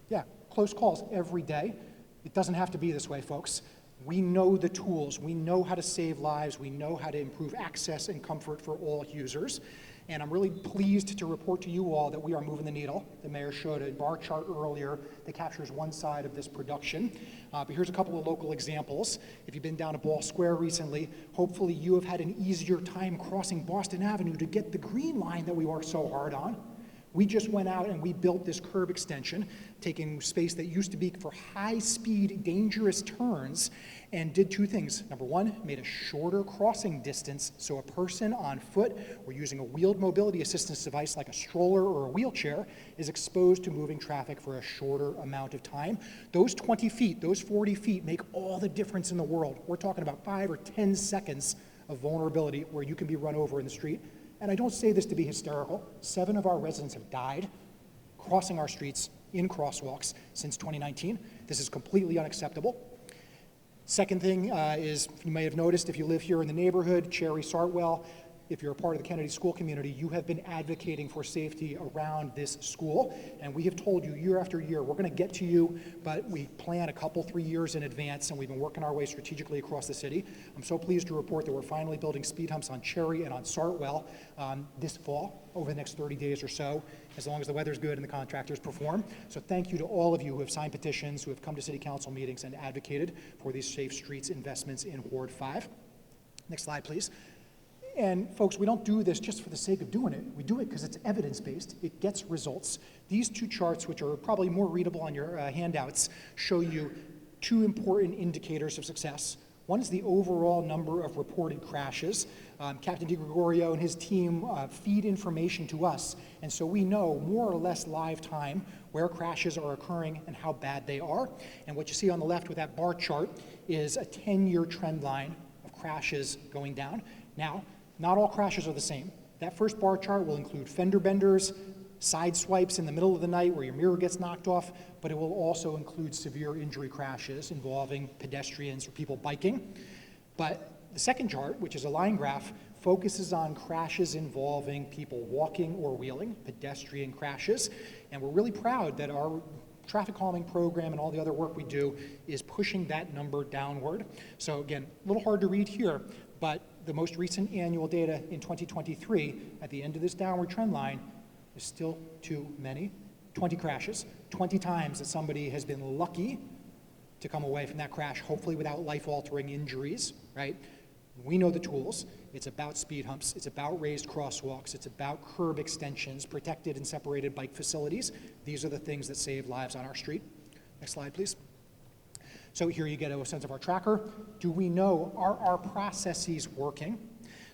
Yeah, close calls every day. It doesn't have to be this way, folks. We know the tools, we know how to save lives, we know how to improve access and comfort for all users. And I'm really pleased to report to you all that we are moving the needle. The mayor showed a bar chart earlier that captures one side of this production. But here's a couple of local examples. If you've been down to Ball Square recently, hopefully you have had an easier time crossing Boston Avenue to get the green line that we worked so hard on. We just went out and we built this curb extension, taking space that used to be for high-speed, dangerous turns, and did 2 things. Number one, made a shorter crossing distance so a person on foot or using a wheeled mobility assistance device like a stroller or a wheelchair is exposed to moving traffic for a shorter amount of time. Those 20 feet, those 40 feet make all the difference in the world. We're talking about 5 or 10 seconds of vulnerability where you can be run over in the street. And I don't say this to be hysterical. 7 of our residents have died crossing our streets in crosswalks since 2019. This is completely unacceptable. Second thing is, you may have noticed if you live here in the neighborhood, Cherry Sartwell, if you're a part of the Kennedy School community, you have been advocating for safety around this school. And we have told you year after year, we're gonna get to you, but we plan a couple, 3 years in advance, and we've been working our way strategically across the city. I'm so pleased to report that we're finally building speed humps on Cherry and on Sartwell this fall, over the next 30 days or so, as long as the weather's good and the contractors perform. So thank you to all of you who have signed petitions, who have come to city council meetings and advocated for these Safe Streets investments in Ward 5. Next slide, please. And folks, we don't do this just for the sake of doing it. We do it because it's evidence-based. It gets results. These two charts, which are probably more readable on your handouts, show you two important indicators of success. One is the overall number of reported crashes. Captain DiGregorio and his team feed information to us, and so we know more or less live time where crashes are occurring and how bad they are. And what you see on the left with that bar chart is a 10-year trend line of crashes going down. Now, not all crashes are the same. That first bar chart will include fender benders, side swipes in the middle of the night where your mirror gets knocked off, but it will also include severe injury crashes involving pedestrians or people biking. But the second chart, which is a line graph, focuses on crashes involving people walking or wheeling, pedestrian crashes, and we're really proud that our traffic calming program and all the other work we do is pushing that number downward. So again, a little hard to read here, but the most recent annual data in 2023, at the end of this downward trend line, is still too many. 20 crashes, 20 times that somebody has been lucky to come away from that crash, hopefully without life-altering injuries, right? We know the tools. It's about speed humps. It's about raised crosswalks. It's about curb extensions, protected and separated bike facilities. These are the things that save lives on our street. Next slide, please. So here you get a sense of our tracker. Do we know, are our processes working?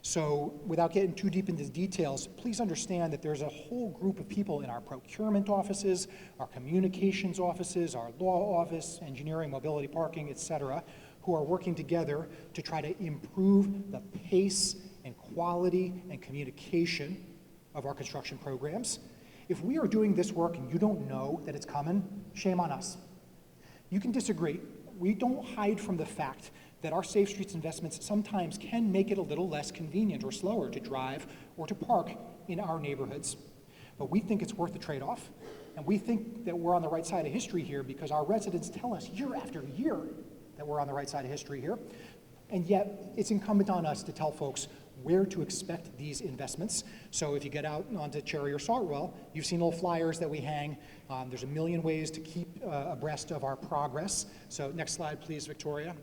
So without getting too deep into the details, please understand that there's a whole group of people in our procurement offices, our communications offices, our law office, engineering, mobility, parking, et cetera, who are working together to try to improve the pace and quality and communication of our construction programs. If we are doing this work and you don't know that it's coming, shame on us. You can disagree. We don't hide from the fact that our Safe Streets investments sometimes can make it a little less convenient or slower to drive or to park in our neighborhoods. But we think it's worth the trade-off, and we think that we're on the right side of history here because our residents tell us year after year that we're on the right side of history here. And yet, it's incumbent on us to tell folks where to expect these investments. So if you get out onto Cherry or Saltwell, you've seen little flyers that we hang. There's a million ways to keep abreast of our progress. So next slide, please, Victoria.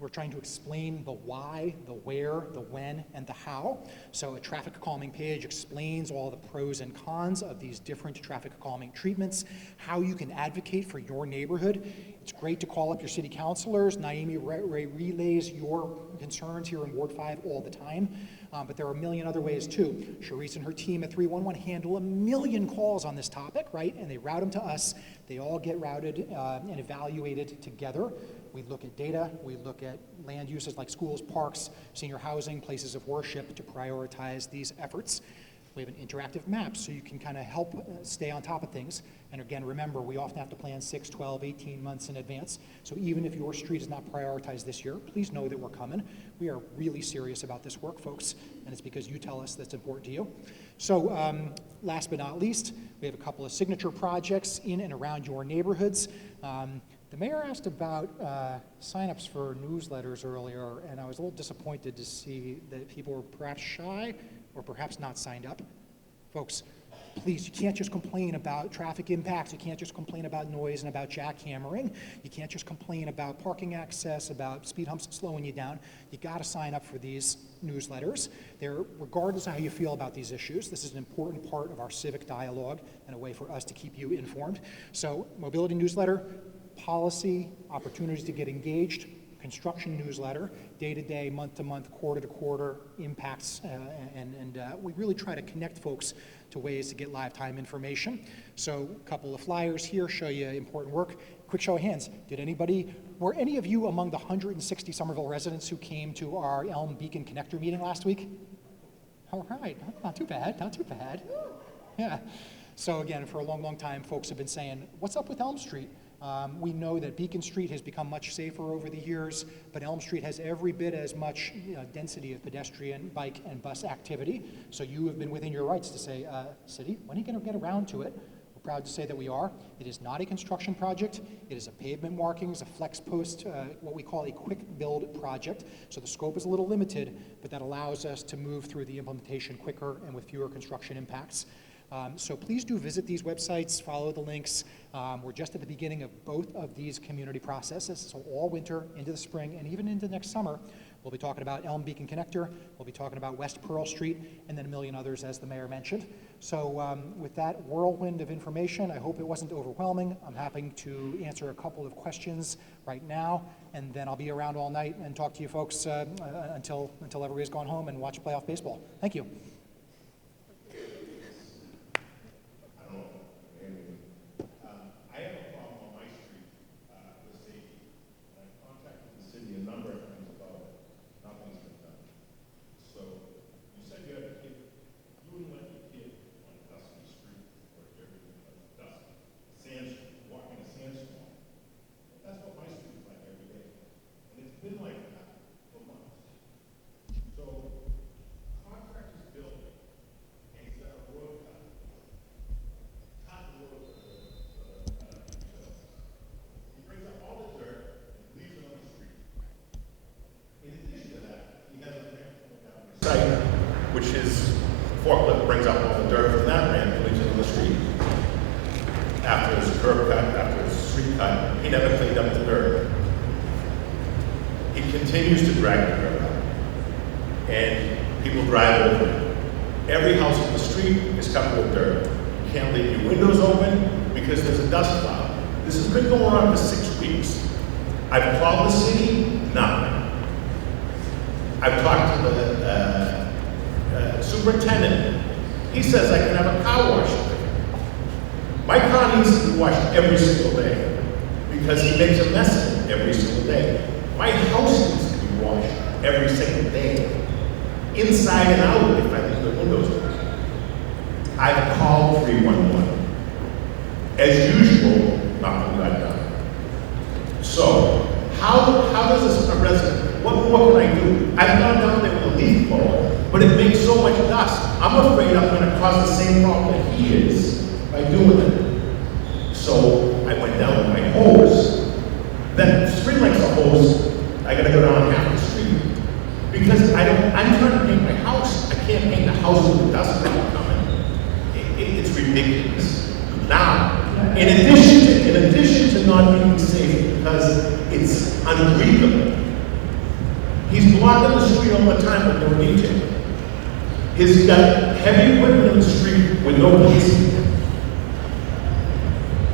We're trying to explain the why, the where, the when, and the how. So a traffic calming page explains all the pros and cons of these different traffic calming treatments, how you can advocate for your neighborhood. It's great to call up your city councilors. Naomi relays your concerns here in Ward 5 all the time, but there are a million other ways too. Charisse and her team at 311 handle a million calls on this topic, right? And they route them to us. They all get routed and evaluated together. We look at data, we look at land uses like schools, parks, senior housing, places of worship to prioritize these efforts. We have an interactive map so you can kind of help stay on top of things. And again, remember, we often have to plan 6, 12, 18 months in advance. So even if your street is not prioritized this year, please know that we're coming. We are really serious about this work, folks, and it's because you tell us that's important to you. So last but not least, we have a couple of signature projects in and around your neighborhoods. The mayor asked about signups for newsletters earlier, and I was a little disappointed to see that people were perhaps shy or perhaps not signed up. Folks, please, you can't just complain about traffic impacts. You can't just complain about noise and about jackhammering. You can't just complain about parking access, about speed humps slowing you down. You got to sign up for these newsletters. Regardless of how you feel about these issues, this is an important part of our civic dialogue and a way for us to keep you informed. So, mobility newsletter, policy, opportunities to get engaged, construction newsletter, day-to-day, month-to-month, quarter-to-quarter impacts, and we really try to connect folks to ways to get live-time information. So a couple of flyers here show you important work. Quick show of hands. Were any of you among the 160 Somerville residents who came to our Elm Beacon Connector meeting last week? All right, not too bad, not too bad. Yeah. So again, for a long, long time, folks have been saying, what's up with Elm Street? We know that Beacon Street has become much safer over the years, but Elm Street has every bit as much density of pedestrian, bike, and bus activity. So you have been within your rights to say, city, when are you going to get around to it? We're proud to say that we are. It is not a construction project. It is a pavement markings, a flex post, what we call a quick build project. So the scope is a little limited, but that allows us to move through the implementation quicker and with fewer construction impacts. So please do visit these websites, follow the links. We're just at the beginning of both of these community processes. So all winter, into the spring, and even into next summer, We'll be talking about Elm Beacon Connector, we'll be talking about West Pearl Street, and then a million others, as the mayor mentioned. So with that whirlwind of information, I hope it wasn't overwhelming. I'm happy to answer a couple of questions right now, and then I'll be around all night and talk to you folks until everybody's gone home and watch playoff baseball. Thank you. I have a problem on my street with safety. And I've contacted the city a number of times about it. Nothing's been done. So you said you had a kid. You wouldn't let your kid on a dusty street or dusty sandstorm, walk in a sandstorm. That's what my street's like every day. And it's been like that for months. So contractors build it and he's got a road cut. Cut the road. He brings up all the dirt and leaves it on the street. In addition to that, he has a ramp down the site, which is forklift brings up all the dirt from that ramp and leaves it on the street. After his curb cut, after his street cut, he never cleaned up the dirt. He continues to drag the dirt out, and people drive over it. Every house on the street is covered with dirt. You can't leave your windows open because there's a dust cloud. This has been going on for 6 weeks. I've called the city, nothing. I've talked to the superintendent. He says I can have a car wash. My car needs to be washed every single day because he makes a mess of it every single day. My house needs to be washed every single day, inside and out if I leave the windows open. I've called 311. As usual, nothing got done. So, how does a resident, what more can I do? I've gone down there with a leaf blower, but it makes so much dust. I'm afraid I'm going to cause the same problem that he is by doing it. So, I went down with my hose. Then, street length's a hose, I got to go down half the street. Because I'm trying to paint my house. I can't paint the house with the dust cloud coming. It's ridiculous. Now, in addition to not being safe because it's unbreathable, he's blocking the street all the time with no detail. He's got heavy equipment in the street with no policing.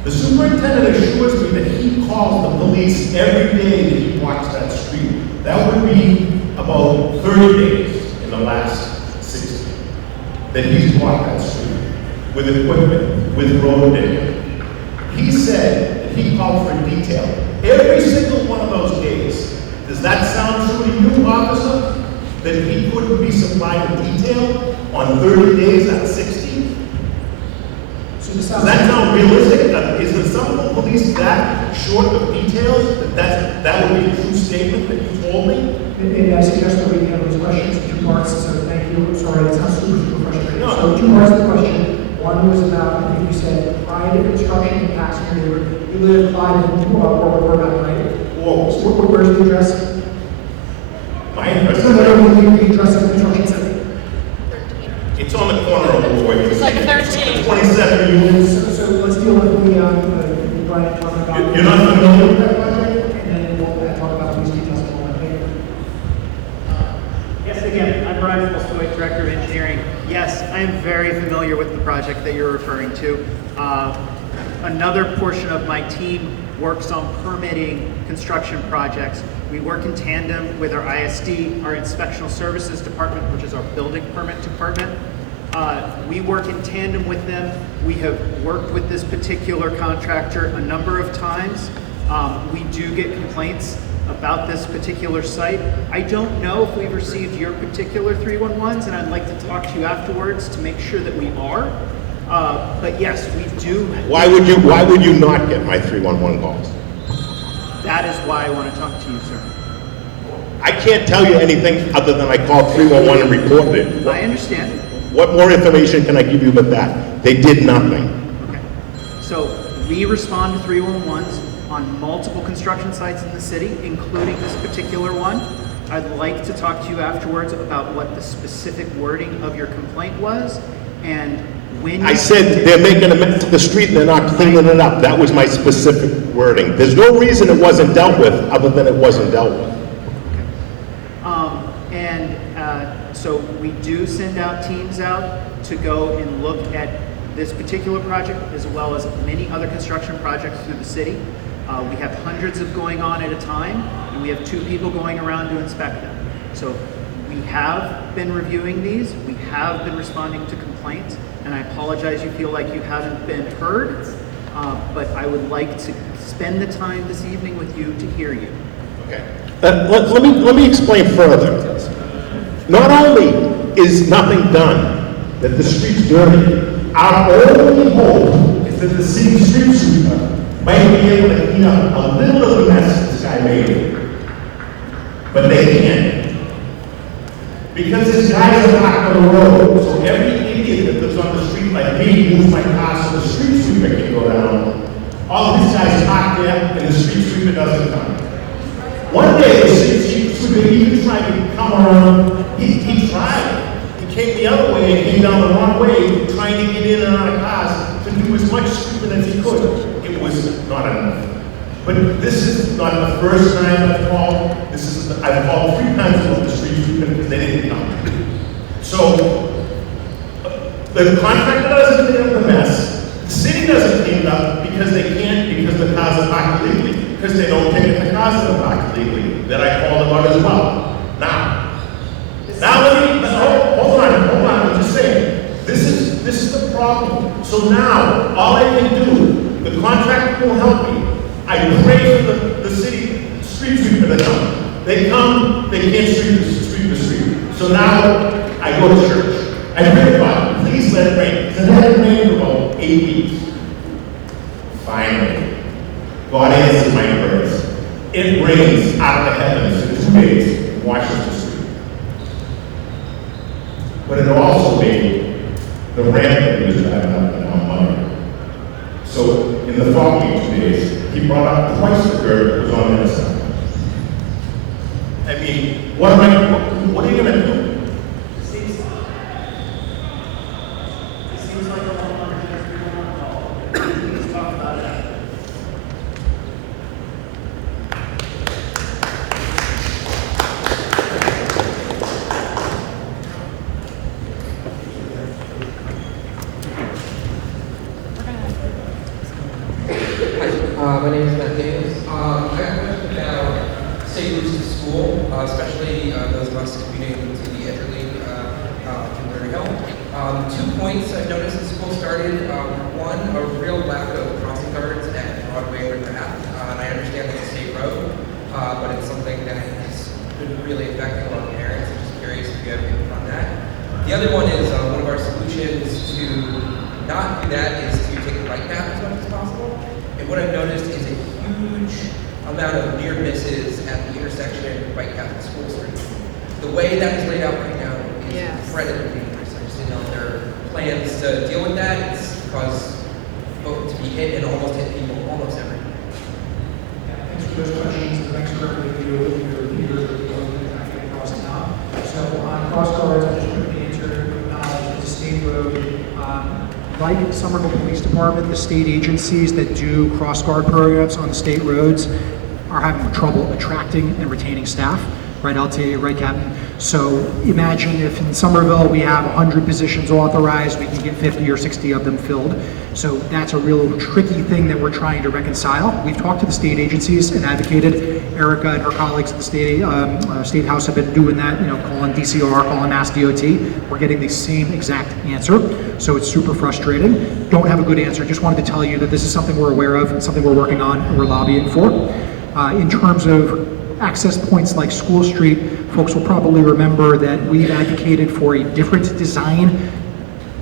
The superintendent assures me that he calls the police every day that he blocks that street. That would be about 30 days in the last 60 that he's blocked that street with equipment, with road digging. He said that he called for detail every single one of those days. Does that sound true to you, officer? That he couldn't be supplied with detail on 30 days out of 60? Does that sound realistic? Is the Somerville police that short of details that would be a true statement that you told me? Maybe I suggest that we handle these questions in 2 parts, so thank you. I'm sorry, it sounds super frustrating. No. So 2 parts of the question. One was about, I think you said, prior to construction impacts in your neighborhood. You live 5 in Warburg, right? Whoa. Where's the address? My address? No, the address of the construction site. It's on the corner of the way. It's like 13. 27 units. So let's deal with the Brian talking about. You're not familiar with that project? And then we'll talk about these details in a moment. Yes, again, I'm Brian Folstoy, Director of Engineering. Yes, I am very familiar with the project that you're referring to. Another portion of my team works on permitting construction projects. We work in tandem with our ISD, our Inspectional Services Department, which is our building permit department. We work in tandem with them. We have worked with this particular contractor a number of times. We do get complaints about this particular site. I don't know if we've received your particular 311s, and I'd like to talk to you afterwards to make sure that we are. But yes, we do. Why would you not get my 311 calls? That is why I want to talk to you, sir. I can't tell you anything other than I called 311 and reported it. I understand. What more information can I give you but that? They did nothing. Okay. So we respond to 311s on multiple construction sites in the city, including this particular one. I'd like to talk to you afterwards about what the specific wording of your complaint was and when I said they're making a mess of the street and they're not cleaning it up. That was my specific wording. There's no reason it wasn't dealt with other than it wasn't dealt with. Okay. So we do send out teams out to go and look at this particular project as well as many other construction projects through the city. We have hundreds of going on at a time, and we have 2 people going around to inspect them. So we have been reviewing these, we have been responding to complaints, and I apologize you feel like you haven't been heard, but I would like to spend the time this evening with you to hear you. Okay. Let me explain further. Not only is nothing done, that the street's dirty, our only hope is that the city street sweeper might be able to clean up a little of the mess this guy made. But they can't. Because this guys are parked on the road, so every idiot that lives on the street like me moves my car so the street sweeper can go down. All these guys park there and the street sweeper doesn't come. One day the street sweeper even tried to come around. He tried. He came the other way and came down the wrong way, trying to get in and out of cars to do as much sweeping as he could. It was not enough. But this is not the first time I've called. I've called 3 times over the street sweeper because they didn't come. So the contractor doesn't clean up the mess. The city doesn't clean it up because they can't, because the cars are parked illegally, because they don't ticket the cars that are parked illegally. That I called them out as well. Now let me, hold on, I'm just saying. This is the problem. So now, all I can do, the contractor will help me. I pray for the city street sweeper to come. They come, they can't sweep the street. So now, I go to church. I pray to God, please let it rain. Because it hadn't rained for about 8 weeks. Finally, God answers my prayers. It rains out of the heavens in 2 days, washes the street. But it also made the ramp that he was driving up and down Monday. So in the following 2 days, he brought up twice the curb that was on the other side. I mean, what are you gonna do? My name is Matt Daniels. I have a question about safe routes to school, especially those of us commuting to the Edgerly Kimberly Hill. 2 points I've noticed since school started. One, a real lack of crossing guards at Broadway or Path. And I understand it's a state road, but it's something that has been really affecting a lot of parents. I'm just curious if you have input on that. The other one is one of our solutions to not do that is to take the bike path as much as possible. And what I've noticed is a huge amount of near misses at the intersection of Bike Path and School Street. The way that is laid out right now is incredibly dangerous. I just didn't know if there are plans to deal with that. It's caused both to be hit and almost hit people almost every day. Thanks for those questions. The next directly to your leader across town. So on cross guards, I just quickly acknowledge it's a state road. Like Somerville Police Department, the state agencies that do cross guard programs on the state roads are having trouble attracting and retaining staff. Right, LTA, right, Captain? So imagine if in Somerville we have 100 positions authorized, we can get 50 or 60 of them filled. So that's a real tricky thing that we're trying to reconcile. We've talked to the state agencies and advocated. Erica and her colleagues at the State House have been doing that, calling DCR, calling Mass DOT. We're getting the same exact answer. So it's super frustrating. Don't have a good answer. Just wanted to tell you that this is something we're aware of and something we're working on and we're lobbying for. In terms of access points like School Street, folks will probably remember that we've advocated for a different design.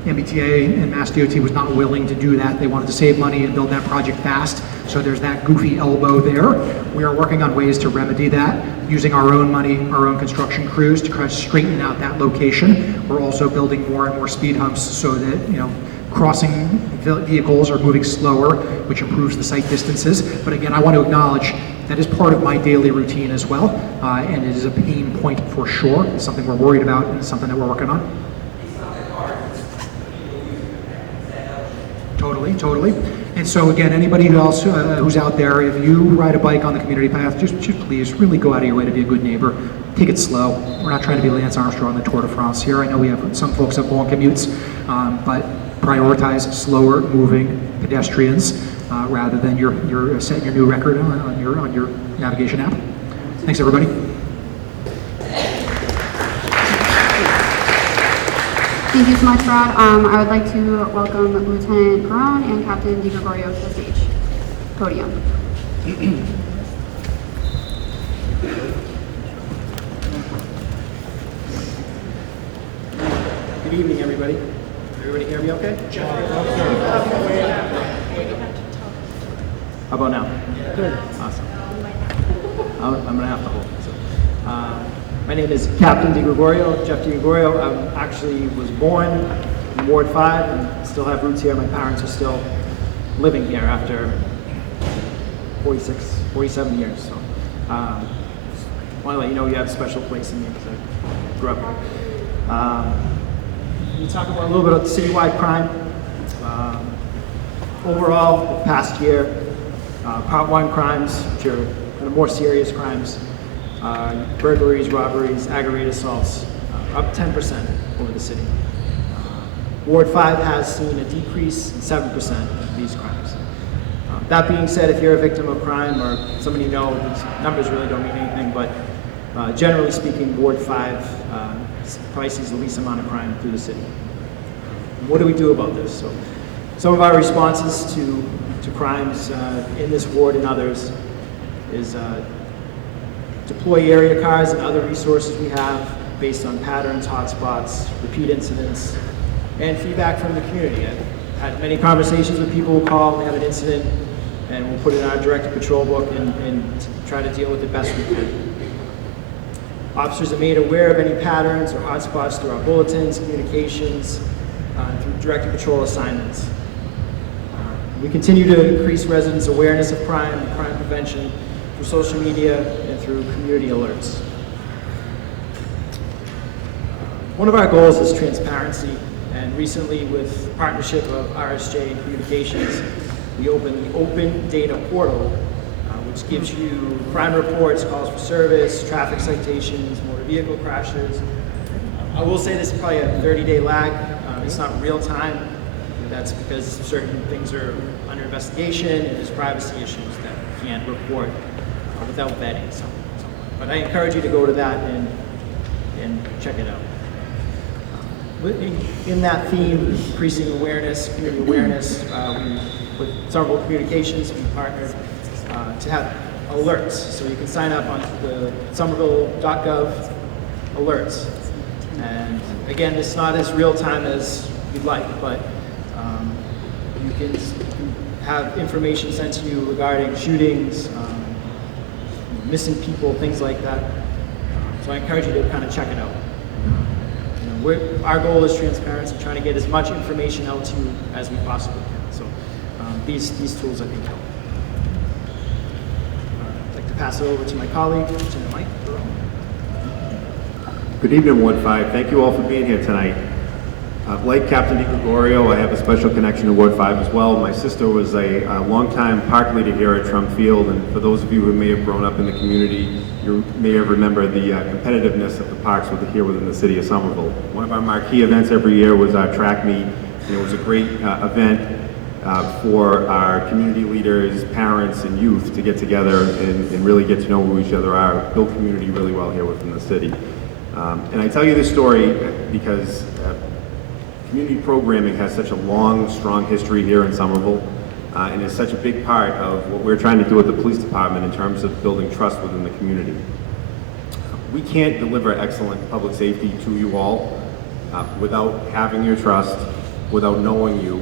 MBTA and Mass DOT was not willing to do that. They wanted to save money and build that project fast. So there's that goofy elbow there. We are working on ways to remedy that using our own money, our own construction crews to try to straighten out that location. We're also building more and more speed humps so that, crossing vehicles are moving slower, which improves the sight distances. But again, I want to acknowledge that is part of my daily routine as well, and it is a pain point for sure. It's something we're worried about and it's something that we're working on. Totally. And so again, anybody else who's out there, if you ride a bike on the community path, just please really go out of your way to be a good neighbor. take it slow. We're not trying to be Lance Armstrong on the Tour de France here. I know we have some folks have long commutes, but prioritize slower moving pedestrians rather than you're setting your new record on your navigation app. Thanks, everybody. Thank you so much, Brad. I would like to welcome Lieutenant Perron and Captain DiGregorio to the stage. Podium. Good evening, everybody. Everybody hear me okay? How about now? Good. Awesome. I'm going to have to hold it. So, my name is Captain DiGregorio, Jeff DiGregorio. I actually was born in Ward 5 and still have roots here. My parents are still living here after 47 years. So, I want to let you know you have a special place in me because I grew up here. We'll talk about a little bit of citywide crime. Overall, the past year, Part 1 crimes, which are the more serious crimes, burglaries, robberies, aggravated assaults, up 10% over the city. Ward 5 has seen a decrease in 7% of these crimes. That being said, if you're a victim of crime or somebody you know, these numbers really don't mean anything, but generally speaking, Ward 5 probably sees the least amount of crime through the city. What do we do about this? So, some of our responses to crimes in this ward and others is deploy area cars and other resources we have based on patterns, hotspots, repeat incidents, and feedback from the community. I've had many conversations with people who call and have an incident, and we'll put it in our directed patrol book and try to deal with it best we can. Officers are made aware of any patterns or hotspots through our bulletins, communications, through directed patrol assignments. We continue to increase residents' awareness of crime and crime prevention through social media and through community alerts. One of our goals is transparency, and recently with partnership of RSJ and Communications, we opened the Open Data Portal, which gives you crime reports, calls for service, traffic citations, motor vehicle crashes. I will say this is probably a 30-day lag. It's not real time. That's because certain things are under investigation and there's privacy issues that you can't report without vetting someone. But I encourage you to go to that and check it out. In that theme, increasing awareness, community awareness, with Somerville Communications, we partnered to have alerts. So you can sign up on the somerville.gov alerts. And again, it's not as real time as you'd like, but you can have information sent to you regarding shootings, missing people, things like that. So I encourage you to kind of check it out. Our goal is transparency, trying to get as much information out to you as we possibly can. So these tools I think help. I'd like to pass it over to my colleague, Lieutenant Mike. Good evening, Ward 5. Thank you all for being here tonight. Like Captain DiGregorio, I have a special connection to Ward 5 as well. My sister was a longtime park leader here at Trump Field, and for those of you who may have grown up in the community, you may have remembered the competitiveness of the parks here within the city of Somerville. One of our marquee events every year was our track meet, and it was a great event for our community leaders, parents, and youth to get together and really get to know who each other are, build community really well here within the city. And I tell you this story because community programming has such a long, strong history here in Somerville, and is such a big part of what we're trying to do at the police department in terms of building trust within the community. We can't deliver excellent public safety to you all without having your trust, without knowing you,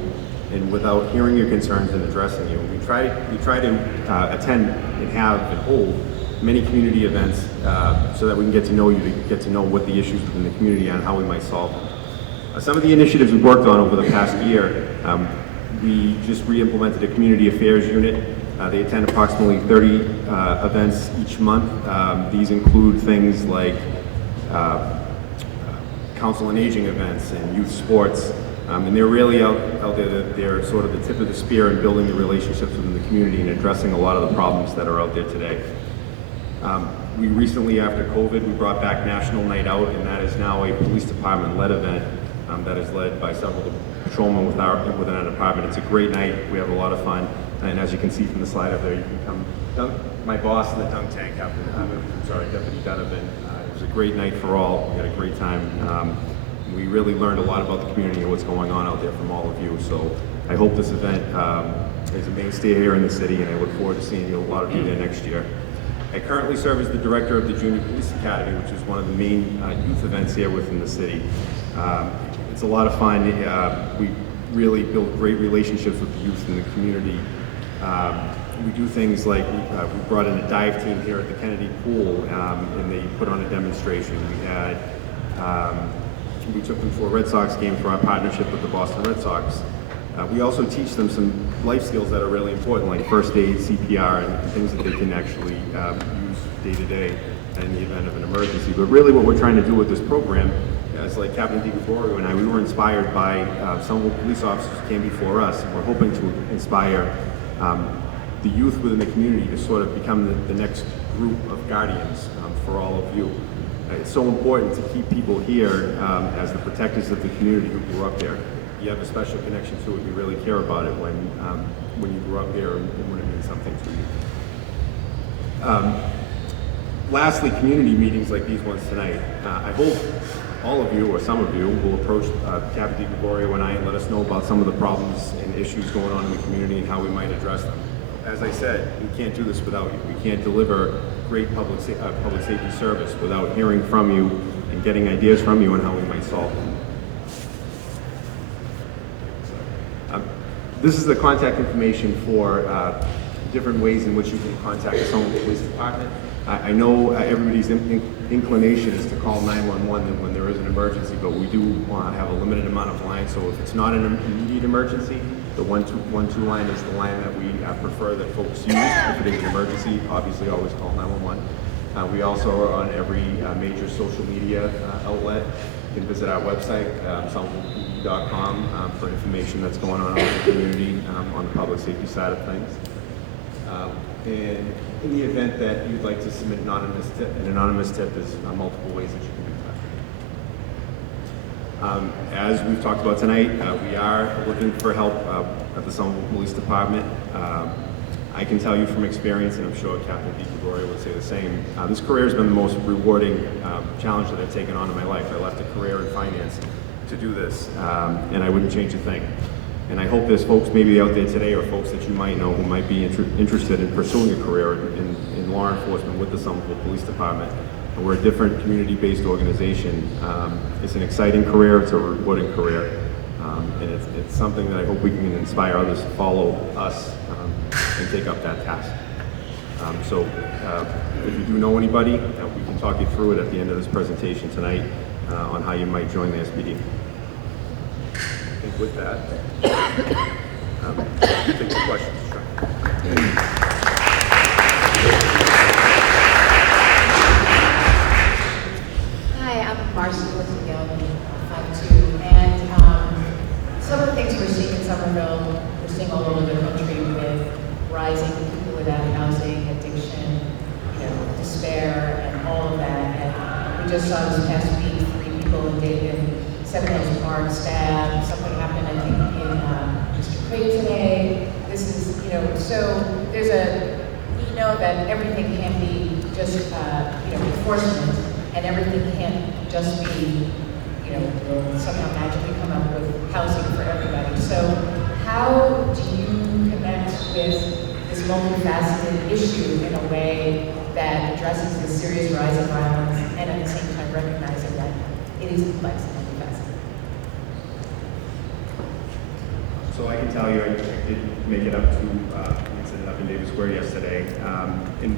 and without hearing your concerns and addressing you. We try to attend and have and hold many community events so that we can get to know you, to get to know what the issues within the community are and how we might solve them. Some of the initiatives we've worked on over the past year, we just re-implemented a community affairs unit. They attend approximately 30 events each month. These include things like council and aging events and youth sports. And they're really out there, they're sort of the tip of the spear in building the relationships within the community and addressing a lot of the problems that are out there today. We recently, after COVID, we brought back National Night Out, and that is now a police department-led event that is led by several patrolmen within our department. It's a great night. We have a lot of fun, and as you can see from the slide up there, you can come dunk my boss in the dunk tank, Deputy Donovan. It was a great night for all. We had a great time. We really learned a lot about the community and what's going on out there from all of you. So I hope this event is a mainstay here in the city, and I look forward to seeing a lot of you there next year. I currently serve as the director of the Junior Police Academy, which is one of the main youth events here within the city. It's a lot of fun. We really build great relationships with the youth in the community. We do things like we brought in a dive team here at the Kennedy Pool, and they put on a demonstration. We took them to a Red Sox game for our partnership with the Boston Red Sox. We also teach them some life skills that are really important, like first aid, CPR, and things that they can actually use day to day in the event of an emergency. But really what we're trying to do with this program is, like Captain DiGregorio and I, we were inspired by some of the police officers who came before us, and we're hoping to inspire the youth within the community to sort of become the next group of guardians for all of you. It's so important to keep people here as the protectors of the community who grew up there. You have a special connection to it. You really care about it when you grew up here and when it means something to you. Lastly, community meetings like these ones tonight. I hope all of you, or some of you, will approach Captain DiGregorio and I and let us know about some of the problems and issues going on in the community and how we might address them. As I said, we can't do this without you. We can't deliver great public safety service without hearing from you and getting ideas from you on how we might solve them. This is the contact information for different ways in which you can contact the Somerville Police Department. I know everybody's inclination is to call 911 when there is an emergency, but we do have a limited amount of lines, so if it's not an immediate emergency, the 112 line is the line that we prefer that folks use. If it is an emergency, obviously always call 911. We also are on every major social media outlet. You can visit our website, somervillepd.com, for information that's going on in the community on the public safety side of things. And in the event that you'd like to submit an anonymous tip is multiple ways that you can do that. As we've talked about tonight, we are looking for help at the Somerville Police Department. I can tell you from experience, and I'm sure Captain DiGregorio would say the same, this career has been the most rewarding challenge that I've taken on in my life. I left a career in finance to do this, and I wouldn't change a thing. And I hope there's folks maybe out there today, or folks that you might know who might be interested in pursuing a career in law enforcement with the Somerville Police Department. And we're a different community-based organization. It's an exciting career, it's a rewarding career, and it's something that I hope we can inspire others to follow us and take up that task. So if you do know anybody, we can talk you through it at the end of this presentation tonight on how you might join the SPD. I think with that, take some questions. Hi, I'm Marcy Littlegill, 5'2", and some of the things we're seeing in Somerville, we're seeing all over the country with rising people without housing, addiction, despair, and all of that. And we just saw this past week 3 people in Seven Hills Park stabbed. Something happened, I think, in Mr. Craig today. This is, so there's we know that everything can't be just, enforcement, and everything can't just be, we'll somehow magically come up with housing for everybody. So how do you connect with this multifaceted issue in a way that addresses the serious rise in violence and at the same time recognizing that it is complex and multifaceted? So I can tell you, I did make it up to the incident up in Davis Square yesterday, and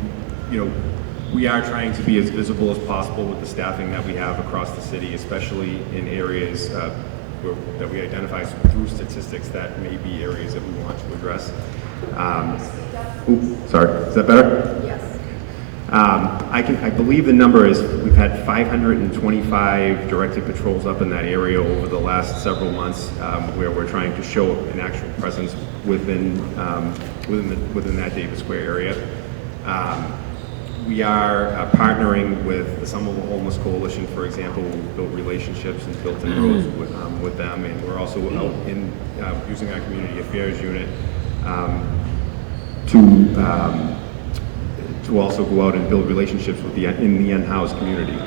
we are trying to be as visible as possible with the staffing that we have across the city, especially in areas that we identify through statistics that may be areas that we want to address. Sorry, is that better? Yes. I believe the number is we've had 525 directed patrols up in that area over the last several months, where we're trying to show an actual presence within that Davis Square area. We are partnering with the Somerville Homeless Coalition, for example. We've built relationships and built inroads with them, and we're also out in using our community affairs unit to also go out and build relationships with in the unhoused community.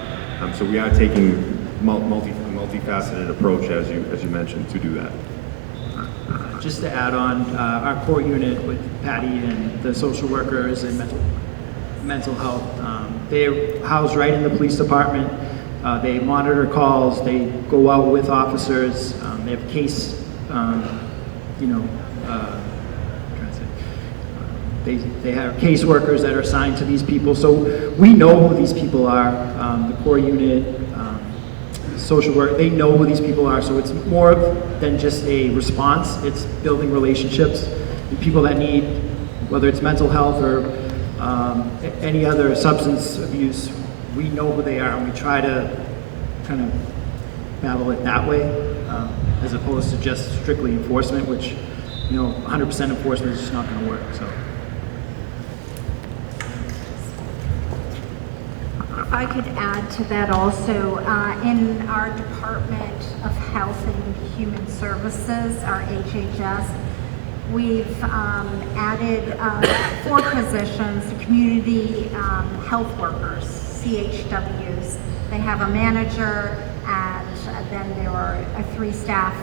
So we are taking multifaceted approach, as you mentioned, to do that. Just to add on, our core unit with Patty and the social workers and mental health, they're housed right in the police department. They monitor calls, they go out with officers, they have case, they have caseworkers that are assigned to these people. So we know who these people are, the core unit, social work, they know who these people are. So it's more than just a response, it's building relationships with people that need, whether it's mental health or any other substance abuse, we know who they are, and we try to kind of battle it that way, as opposed to just strictly enforcement, which, 100% enforcement is just not going to work. So. If I could add to that also, in our Department of Health and Human Services, our HHS, we've added 4 positions, community health workers, CHWs. They have a manager, and then there are 3 staff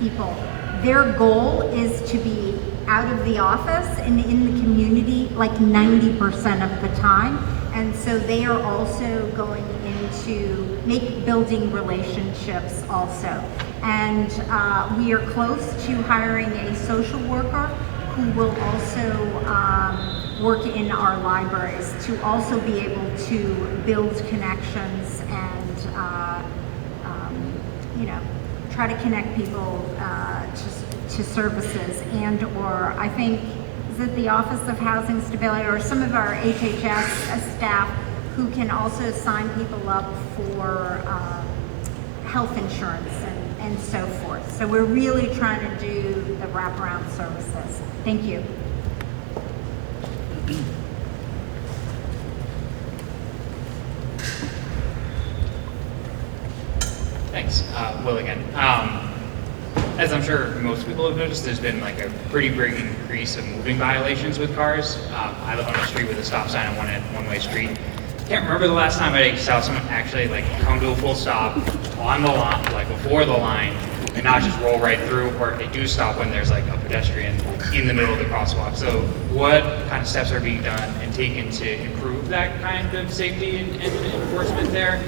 people. Their goal is to be out of the office and in the community like 90% of the time. And so they are also going into building relationships also. And we are close to hiring a social worker who will also work in our libraries to also be able to build connections and try to connect people to services, and or I think, is it the Office of Housing Stability or some of our HHS staff who can also sign people up for health insurance and so forth. So we're really trying to do the wraparound services. Thank you. Thanks. Will again. As I'm sure most people have noticed, there's been like a pretty big increase of moving violations with cars. I live on a street with a stop sign on one-way street. Can't remember the last time I saw someone actually like come to a full stop on the line, like before the line, and not just roll right through, or if they do stop when there's like a pedestrian in the middle of the crosswalk. So what kind of steps are being done and taken to improve that kind of safety and enforcement there?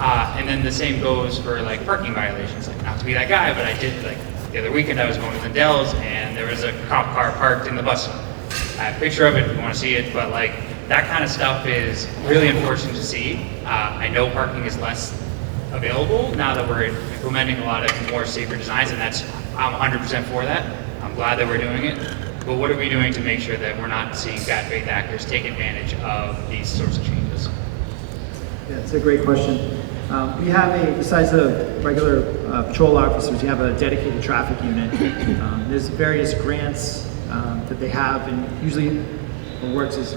And then the same goes for like parking violations. Like, not to be that guy, but I did, like, the other weekend I was going to Lindell's and there was a cop car parked in the bus stop. I have a picture of it if you want to see it, but like that kind of stuff is really unfortunate to see. I know parking is less available now that we're implementing a lot of more safer designs, and I'm 100% for that. I'm glad that we're doing it. But what are we doing to make sure that we're not seeing bad faith actors take advantage of these sorts of changes? Yeah, it's a great question. We have besides the regular patrol officers, you have a dedicated traffic unit. There's various grants that they have, and usually what works is,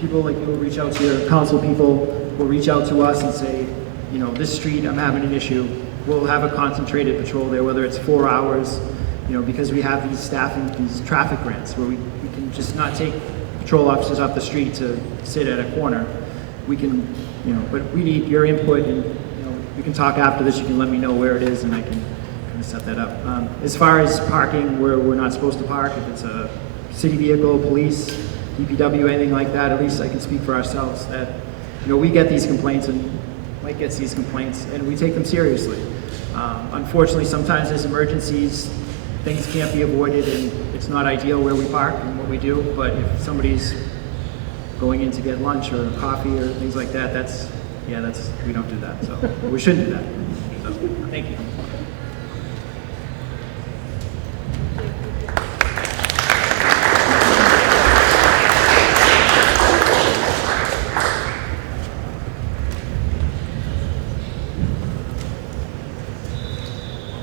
people like you will reach out to your council people, will reach out to us and say, this street, I'm having an issue. We'll have a concentrated patrol there, whether it's 4 hours, because we have these these traffic grants where we can just not take patrol officers off the street to sit at a corner. We can, but we need your input, and we can talk after this. You can let me know where it is, and I can kind of set that up. As far as parking where we're not supposed to park, if it's a city vehicle, police, DPW, anything like that, at least I can speak for ourselves that, we get these complaints, and Mike gets these complaints, and we take them seriously. Unfortunately, sometimes there's emergencies, things can't be avoided, and it's not ideal where we park and what we do, but if somebody's going in to get lunch or coffee or things like that, we don't do that, so we shouldn't do that. So, thank you.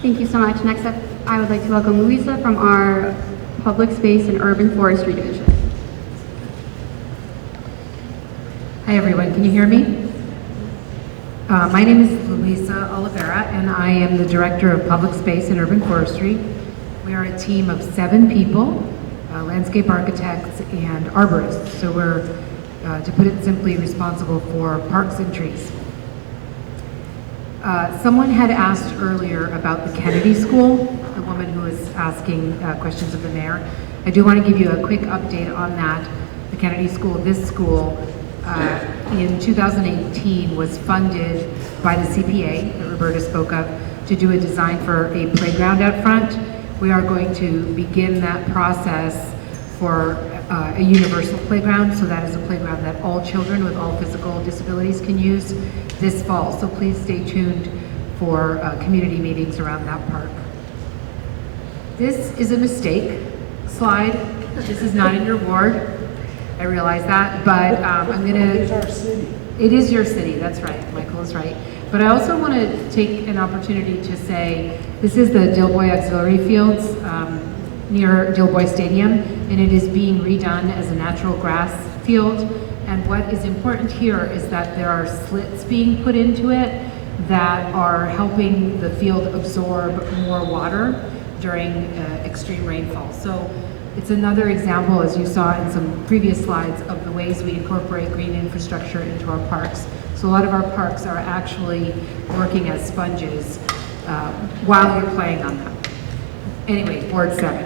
Thank you so much. Next up, I would like to welcome Louisa from our Public Space and Urban Forestry Division. Hi everyone, can you hear me? My name is Luisa Oliveira and I am the Director of Public Space and Urban Forestry. We are a team of 7 people, landscape architects and arborists. So we're, to put it simply, responsible for parks and trees. Someone had asked earlier about the Kennedy School, the woman who was asking questions of the mayor. I do want to give you a quick update on that. The Kennedy School, this school, in 2018 was funded by the CPA that Roberta spoke of to do a design for a playground out front. We are going to begin that process for a universal playground, so that is a playground that all children with all physical disabilities can use this fall. So please stay tuned for community meetings around that park. This is a mistake slide. This is not in your ward. I realize that, but I'm gonna... It is our city. It is your city, that's right. Michael is right. But I also want to take an opportunity to say, this is the Dilboy Auxiliary Fields near Dilboy Stadium, and it is being redone as a natural grass field. And what is important here is that there are slits being put into it that are helping the field absorb more water during extreme rainfall. So it's another example, as you saw in some previous slides, of the ways we incorporate green infrastructure into our parks. So a lot of our parks are actually working as sponges while you're playing on them. Anyway, Ward 7.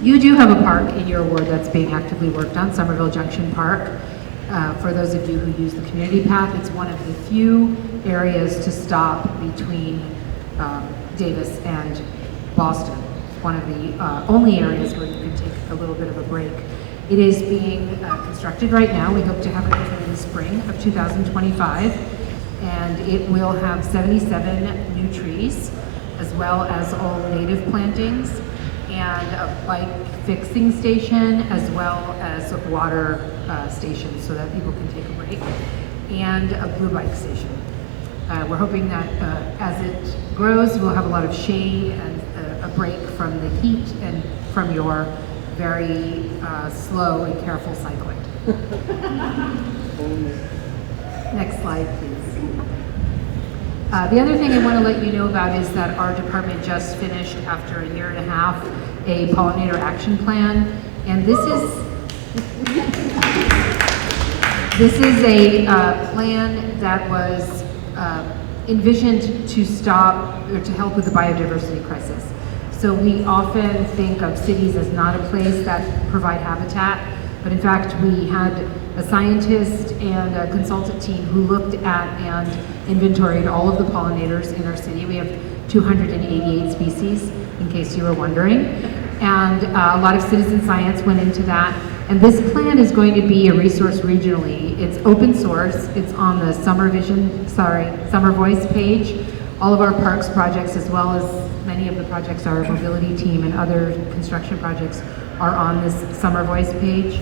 You do have a park in your ward that's being actively worked on, Somerville Junction Park. For those of you who use the community path, it's one of the few areas to stop between Davis and Boston. One of the only areas where you can take a little bit of a break. It is being constructed right now. We hope to have it open in the spring of 2025. And it will have 77 new trees, as well as all native plantings, and a bike fixing station, as well as a water station so that people can take a break, and a blue bike station. We're hoping that as it grows, we'll have a lot of shade and a break from the heat and from your very slow and careful cycling. Next slide, please. The other thing I want to let you know about is that our department just finished, after a year and a half, a pollinator action plan, and this is a plan that was envisioned to stop or to help with the biodiversity crisis. So we often think of cities as not a place that provide habitat, but in fact we had a scientist and a consultant team who looked at and inventoried all of the pollinators in our city. We have 288 species, in case you were wondering, and a lot of citizen science went into that. And this plan is going to be a resource regionally. It's open source. It's on the Summer Voice page. All of our parks projects, as well as many of the projects our mobility team and other construction projects, are on this Summer Voice page.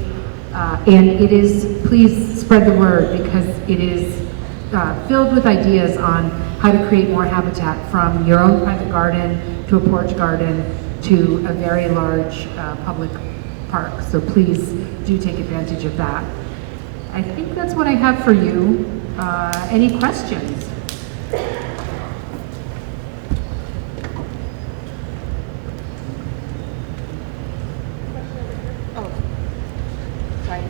And it is, please spread the word, because it is filled with ideas on how to create more habitat, from your own private garden to a porch garden to a very large public park. So please do take advantage of that. I think that's what I have for you. Any questions? Oh, sorry.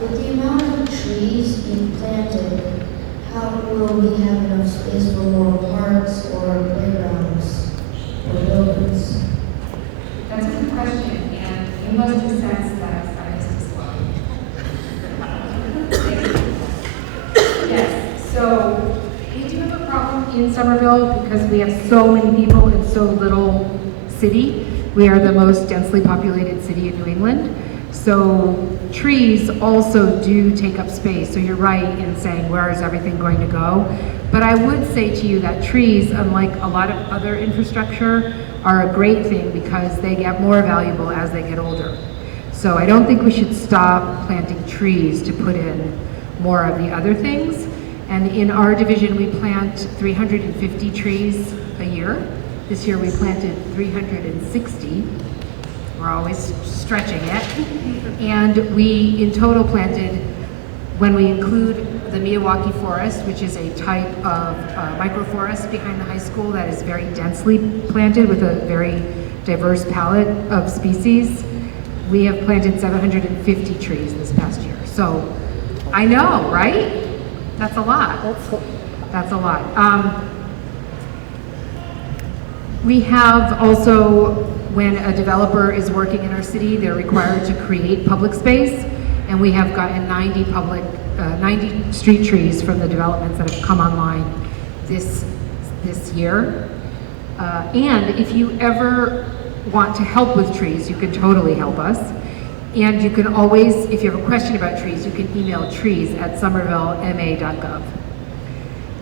With the amount of trees being planted, how will we have enough space for more parks or playgrounds or buildings? That's a good question, and you must have sensed that I missed a slide. Yes, so we do have a problem in Somerville because we have so many people in so little city. We are the most densely populated city in New England. So trees also do take up space. So you're right in saying, where is everything going to go? But I would say to you that trees, unlike a lot of other infrastructure, are a great thing because they get more valuable as they get older. So I don't think we should stop planting trees to put in more of the other things. And in our division, we plant 350 trees a year. This year we planted 360. We're always stretching it. And we, in total, planted, when we include the Miyawaki forest, which is a type of microforest behind the high school that is very densely planted with a very diverse palette of species, we have planted 750 trees this past year. So, I know, right? That's a lot. That's a lot. We have also, when a developer is working in our city, they're required to create public space, and we have gotten 90 street trees from the developments that have come online this year. And if you ever want to help with trees, you can totally help us. And you can always, if you have a question about trees, you can email trees@somervillema.gov.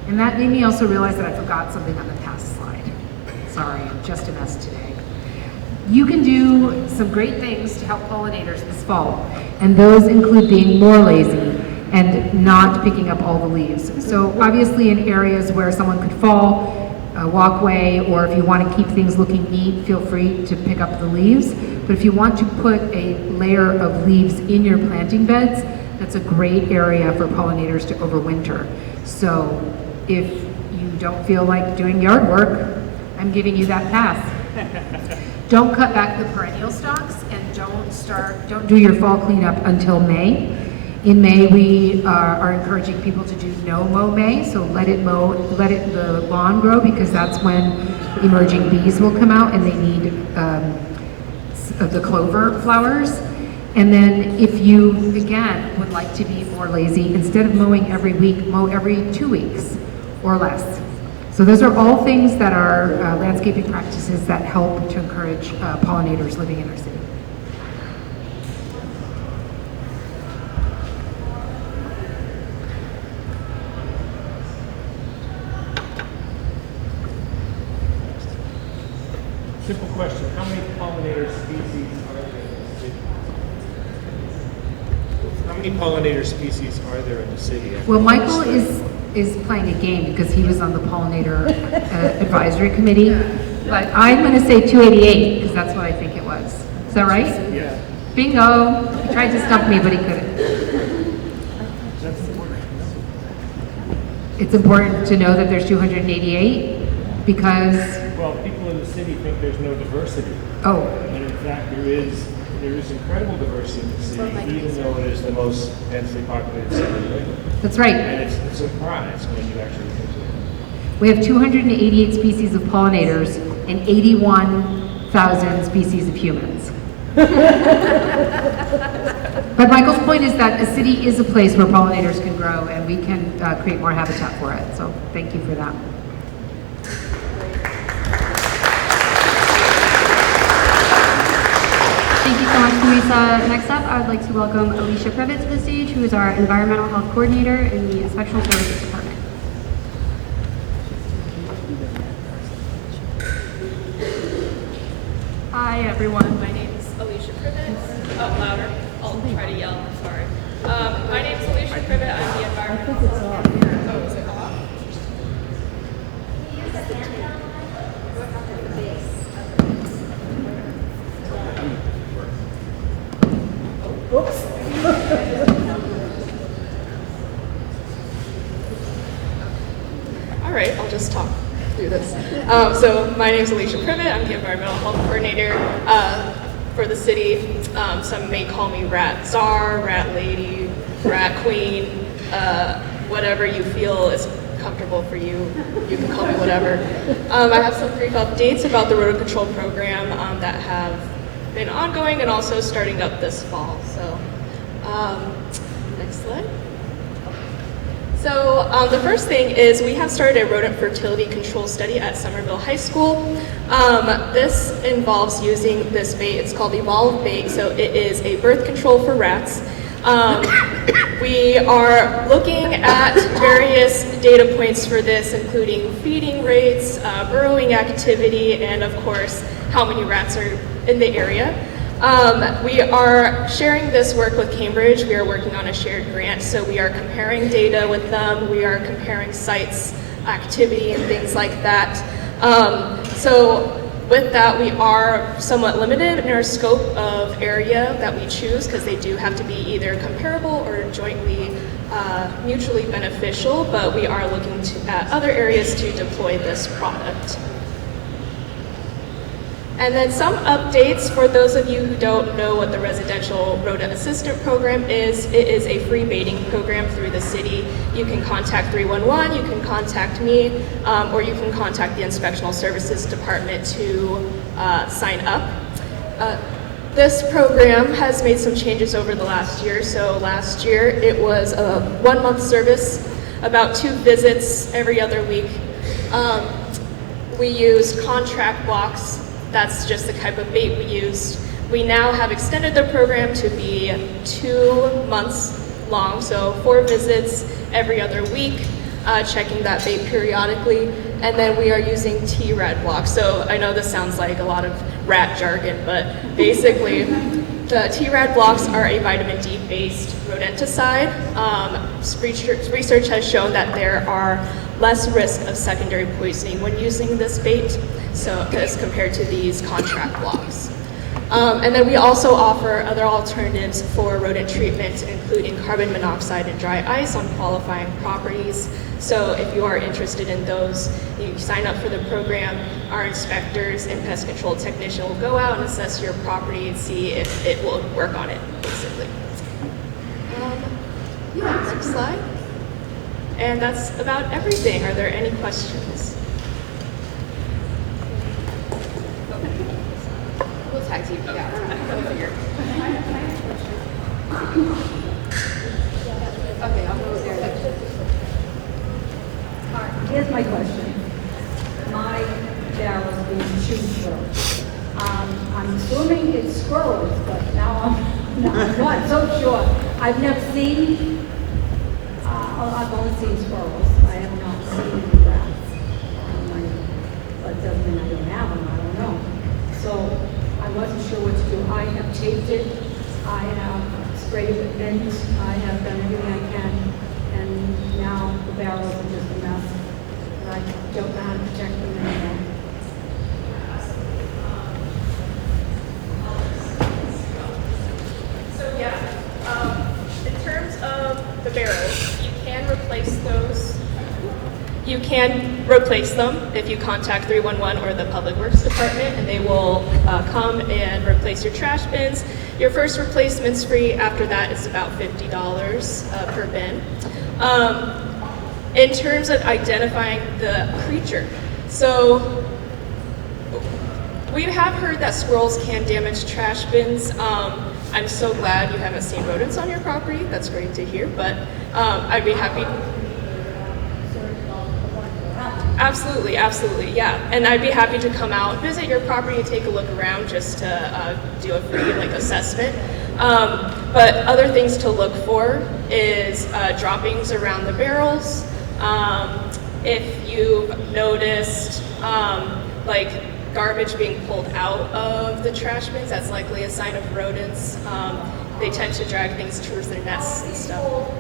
And that made me also realize that I forgot something on the past slide. Sorry, I'm just a mess today. You can do some great things to help pollinators this fall, and those include being more lazy and not picking up all the leaves. So obviously in areas where someone could fall, a walkway, or if you want to keep things looking neat, feel free to pick up the leaves. But if you want to put a layer of leaves in your planting beds, that's a great area for pollinators to overwinter. So if you don't feel like doing yard work, I'm giving you that pass. Don't cut back the perennial stalks, and don't do your fall cleanup until May. In May, we are encouraging people to do no-mow May, so let the lawn grow, because that's when emerging bees will come out and they need the clover flowers. And then if you, again, would like to be more lazy, instead of mowing every week, mow every 2 weeks or less. So those are all things that are landscaping practices that help to encourage pollinators living in our city. Simple question, how many pollinator species are there in the city? How many pollinator species are there in the city? Well, Michael is playing a game because he was on the pollinator advisory committee, but I'm going to say 288 because that's what I think it was. Is that right? Yeah. Bingo! He tried to stump me, but he couldn't. It's important to know that there's 288 because... Well, people in the city think there's no diversity. Oh. And in fact, there is incredible diversity in the city, even though it is the most densely populated city. Right? That's right. And it's a surprise when you actually think of it. We have 288 species of pollinators and 81,000 species of humans. But Michael's point is that a city is a place where pollinators can grow, and we can create more habitat for it. So thank you for that. Thank you so much, Louisa. Next up, I would like to welcome Alicia Privet to the stage, who is our Environmental Health Coordinator in the Inspection Services Department. Hi, everyone. My name is Alicia Privet. Oh, louder. I'll try to yell. I'm sorry. My name is Alicia Privet. I'm the Environmental Health Coordinator. Oh, is it off? Oops. All right, I'll just talk through this. So my name is Alicia Privet. I'm the Environmental Health Coordinator for the city. Some may call me Rat Czar, Rat Lady, Rat Queen, whatever you feel is comfortable for you. You can call me whatever. I have some brief updates about the rodent control program that have been ongoing and also starting up this fall. So, next slide. So the first thing is we have started a rodent fertility control study at Somerville High School. This involves using this bait. It's called Evolve bait, so it is a birth control for rats. We are looking at various data points for this, including feeding rates, burrowing activity, and of course, how many rats are in the area. We are sharing this work with Cambridge. We are working on a shared grant, so we are comparing data with them. We are comparing sites, activity, and things like that. So with that, we are somewhat limited in our scope of area that we choose because they do have to be either comparable or jointly mutually beneficial, but we are looking at other areas to deploy this product. And then some updates for those of you who don't know what the Residential Rodent Assistant Program is. It is a free baiting program through the city. You can contact 311, you can contact me, or you can contact the Inspectional Services Department to sign up. This program has made some changes over the last year. So last year it was a 1-month service, about 2 visits every other week. We use contract blocks. That's just the type of bait we used. We now have extended the program to be 2 months long, so 4 visits every other week, checking that bait periodically, and then we are using T-Rad blocks. So I know this sounds like a lot of rat jargon, but basically the T-Rad blocks are a vitamin D-based rodenticide. Research has shown that there are less risk of secondary poisoning when using this bait, so as compared to these contract blocks. And then we also offer other alternatives for rodent treatment, including carbon monoxide and dry ice on qualifying properties. So if you are interested in those, you sign up for the program. Our inspectors and pest control technician will go out and assess your property and see if it will work on it, basically. Next slide. And that's about everything. Are there any questions? We'll tag team. Yeah, we're not here. Okay, I'll go there. All right, here's my question. My barrel's being chewed through. I'm assuming it's squirrels, but now I'm not so sure. I've never seen, I've only seen squirrels. I have not seen rats. But doesn't mean I don't have them, I don't know. So I wasn't sure what to do. I have taped it. I have sprayed it with mint. I have done everything I can. And now the barrels are just a mess. And I don't know how to protect them anymore. So yeah, in terms of the barrels, you can replace those. You can replace them if you contact 311 or the Public Works Department, and they will come and replace your trash bins. Your first replacement's free. After that, it's about $50 per bin. In terms of identifying the creature, so we have heard that squirrels can damage trash bins. I'm so glad you haven't seen rodents on your property. That's great to hear, but I'd be happy. Absolutely, absolutely, yeah. And I'd be happy to come out, visit your property, and take a look around just to do a free assessment. But other things to look for is droppings around the barrels. If you've noticed garbage being pulled out of the trash bins, that's likely a sign of rodents. They tend to drag things towards their nests and stuff.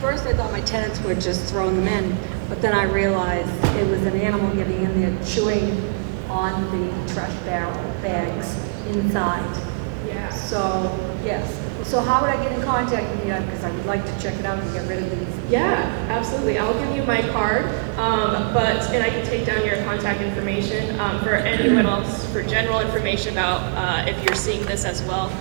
First, I thought my tenants were just throwing them in, but then I realized it was an animal getting in there chewing on the trash barrel bags inside. Yeah. So, yes. So how would I get in contact with you? Because I would like to check it out and get rid of these. Yeah, absolutely. I'll give you my card, and I can take down your contact information. For anyone else, for general information about if you're seeing this as well.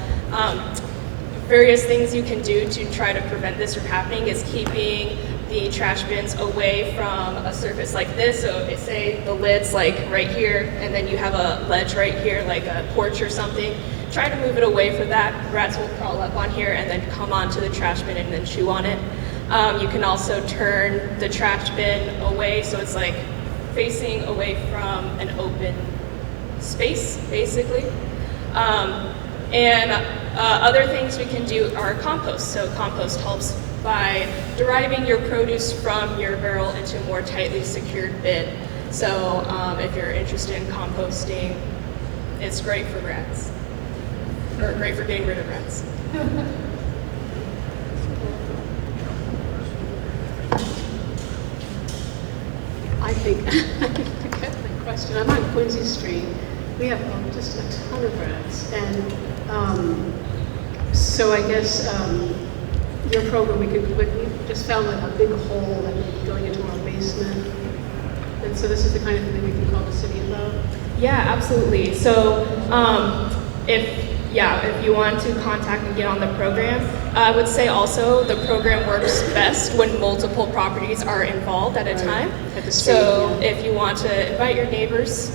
Various things you can do to try to prevent this from happening is keeping the trash bins away from a surface like this. So say the lid's right here, and then you have a ledge right here, like a porch or something. Try to move it away from that. Rats will crawl up on here and then come onto the trash bin and then chew on it. You can also turn the trash bin away, so it's facing away from an open space, basically. Other things we can do are compost. So compost helps by deriving your produce from your barrel into a more tightly secured bin. So if you're interested in composting, it's great for rats, or great for getting rid of rats. I think, I forget my question. I'm on Quincy Street. We have just a ton of rats. And so I guess your program, we just found like a big hole that may be going into our basement. And so this is the kind of thing we can call the city about? Yeah, absolutely. So if you want to contact and get on the program, I would say also the program works best when multiple properties are involved at a time. At the street, So yeah. if you want to invite your neighbors,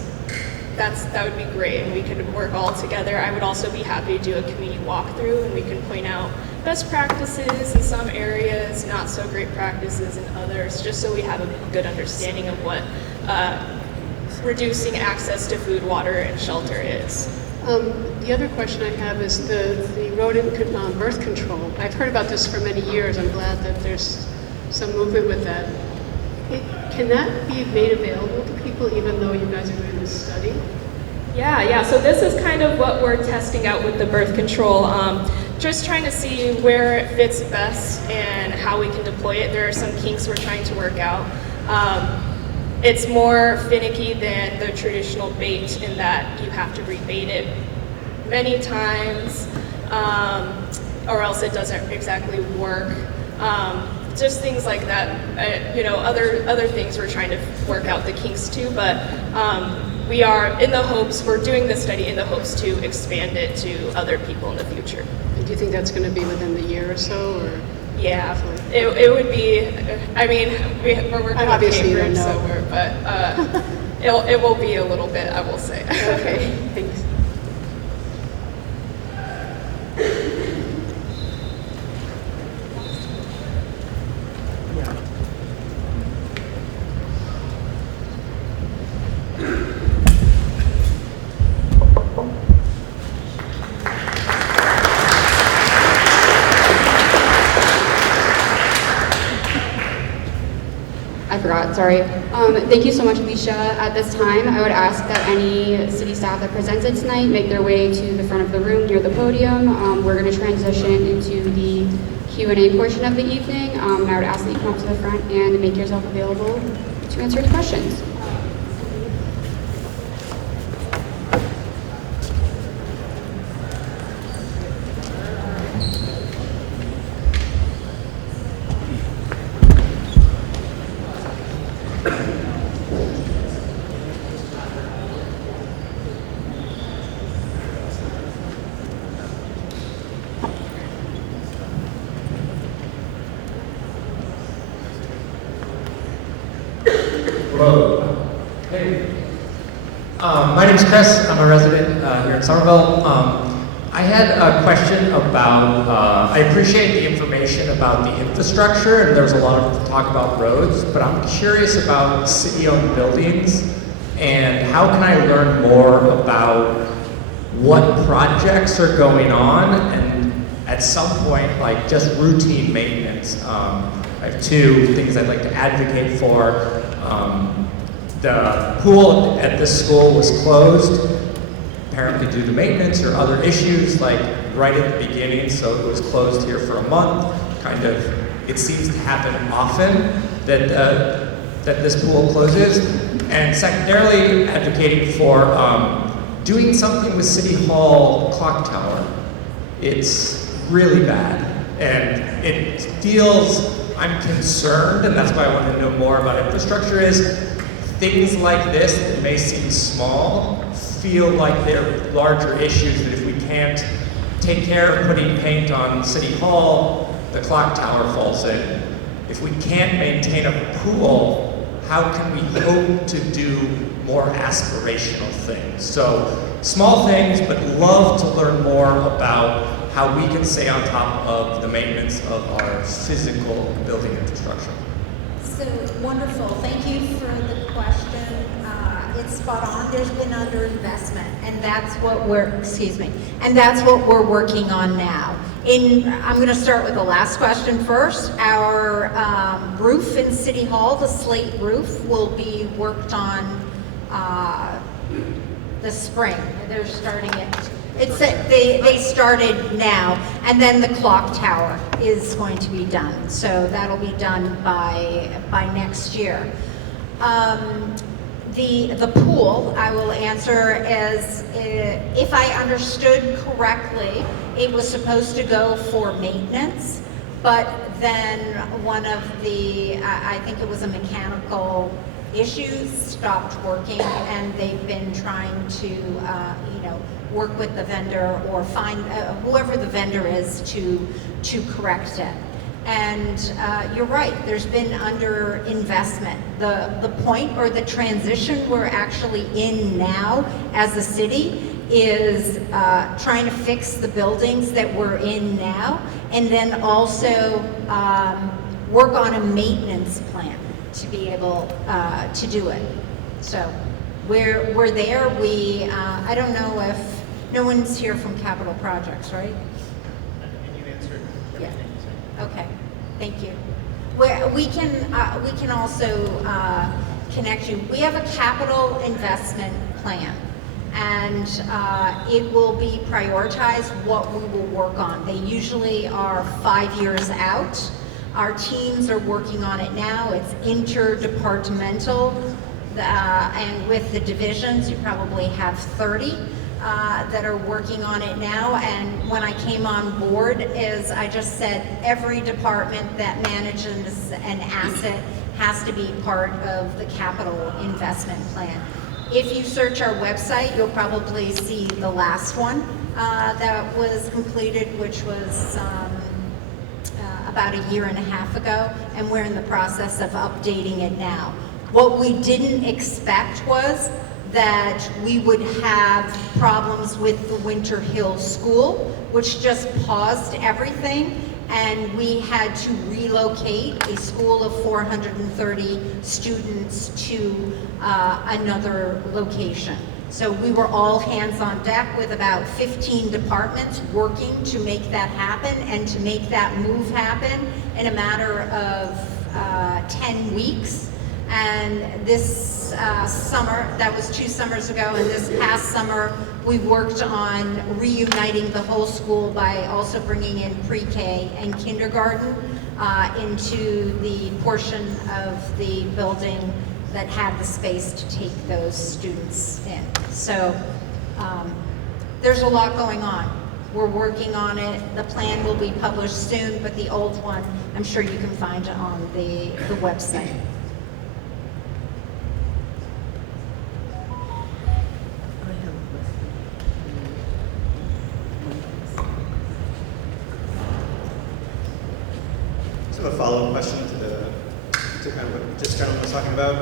that would be great, and we could work all together. I would also be happy to do a community walkthrough, and we can point out best practices in some areas, not so great practices in others, just so we have a good understanding of what reducing access to food, water, and shelter is. The other question I have is the rodent birth control. I've heard about this for many years. I'm glad that there's some movement with that. Can that be made available to people even though you guys are doing this study? Yeah, so this is kind of what we're testing out with the birth control. Just trying to see where it fits best and how we can deploy it. There are some kinks we're trying to work out. It's more finicky than the traditional bait in that you have to rebait it many times, or else it doesn't exactly work. Just things like that. Other things we're trying to work out the kinks too, but we are we're doing this study in the hopes to expand it to other people in the future. And do you think that's going to be within the year or so, or? Yeah, it would be. I mean, we're working on Obviously, paper, you don't know. but it will be a little bit, I will say. Okay, thanks. I forgot, sorry. Thank you so much, Alicia. At this time, I would ask that any city staff that presented tonight make their way to the front of the room near the podium. We're going to transition into the Q&A portion of the evening. And I would ask that you come up to the front and make yourself available to answer any questions. Hello. Hey. My name's Chris. I'm a resident here in Somerville. I had a question about, I appreciate the information about the infrastructure, and there was a lot of talk about roads, but I'm curious about city-owned buildings, and how can I learn more about what projects are going on, and at some point, like just routine maintenance. I have two things I'd like to advocate for. The pool at this school was closed, apparently due to maintenance or other issues, like right at the beginning, so it was closed here for a month. Kind of, it seems to happen often that that this pool closes. And secondarily, advocating for doing something with City Hall clock tower. It's really bad, and it feels, I'm concerned, and that's why I want to know more about infrastructure, is things like this that may seem small feel like they're larger issues, that if we can't take care of putting paint on City Hall, the clock tower falls in. If we can't maintain a pool, how can we hope to do more aspirational things? So small things, but love to learn more about how we can stay on top of the maintenance of our physical building infrastructure. So wonderful. Thank you for the question. It's spot on. There's been underinvestment, and that's what we're working on now. I'm going to start with the last question first. Our roof in City Hall, the slate roof, will be worked on this spring. They're starting it. They started now, and then the clock tower is going to be done. So that'll be done by next year. The pool, I will answer as, if I understood correctly, it was supposed to go for maintenance, but then one of the, I think it was a mechanical issue, stopped working, and they've been trying to, work with the vendor or find whoever the vendor is to correct it. And you're right, there's been under-investment. The point or the transition we're actually in now as a city is trying to fix the buildings that we're in now, and then also work on a maintenance plan to be able to do it. So we're there. I don't know if, no one's here from Capital Projects, right? And you answered Yeah. everything. So. Okay, thank you. We can also connect you. We have a capital investment plan, and it will be prioritized what we will work on. They usually are 5 years out. Our teams are working on it now. It's interdepartmental, and with the divisions, you probably have 30. That are working on it now, and when I came on board, as I just said, every department that manages an asset has to be part of the capital investment plan. If you search our website, you'll probably see the last one that was completed, which was about a year and a half ago, and we're in the process of updating it now. What we didn't expect was that we would have problems with the Winter Hill School, which just paused everything, and we had to relocate a school of 430 students to another location. So we were all hands on deck with about 15 departments working to make that happen and to make that move happen in a matter of 10 weeks. And this summer, that was 2 summers ago, and this past summer, we worked on reuniting the whole school by also bringing in pre-K and kindergarten into the portion of the building that had the space to take those students in. So there's a lot going on. We're working on it. The plan will be published soon, but the old one, I'm sure you can find it on the website. A follow-up question to kind of what this gentleman was talking about.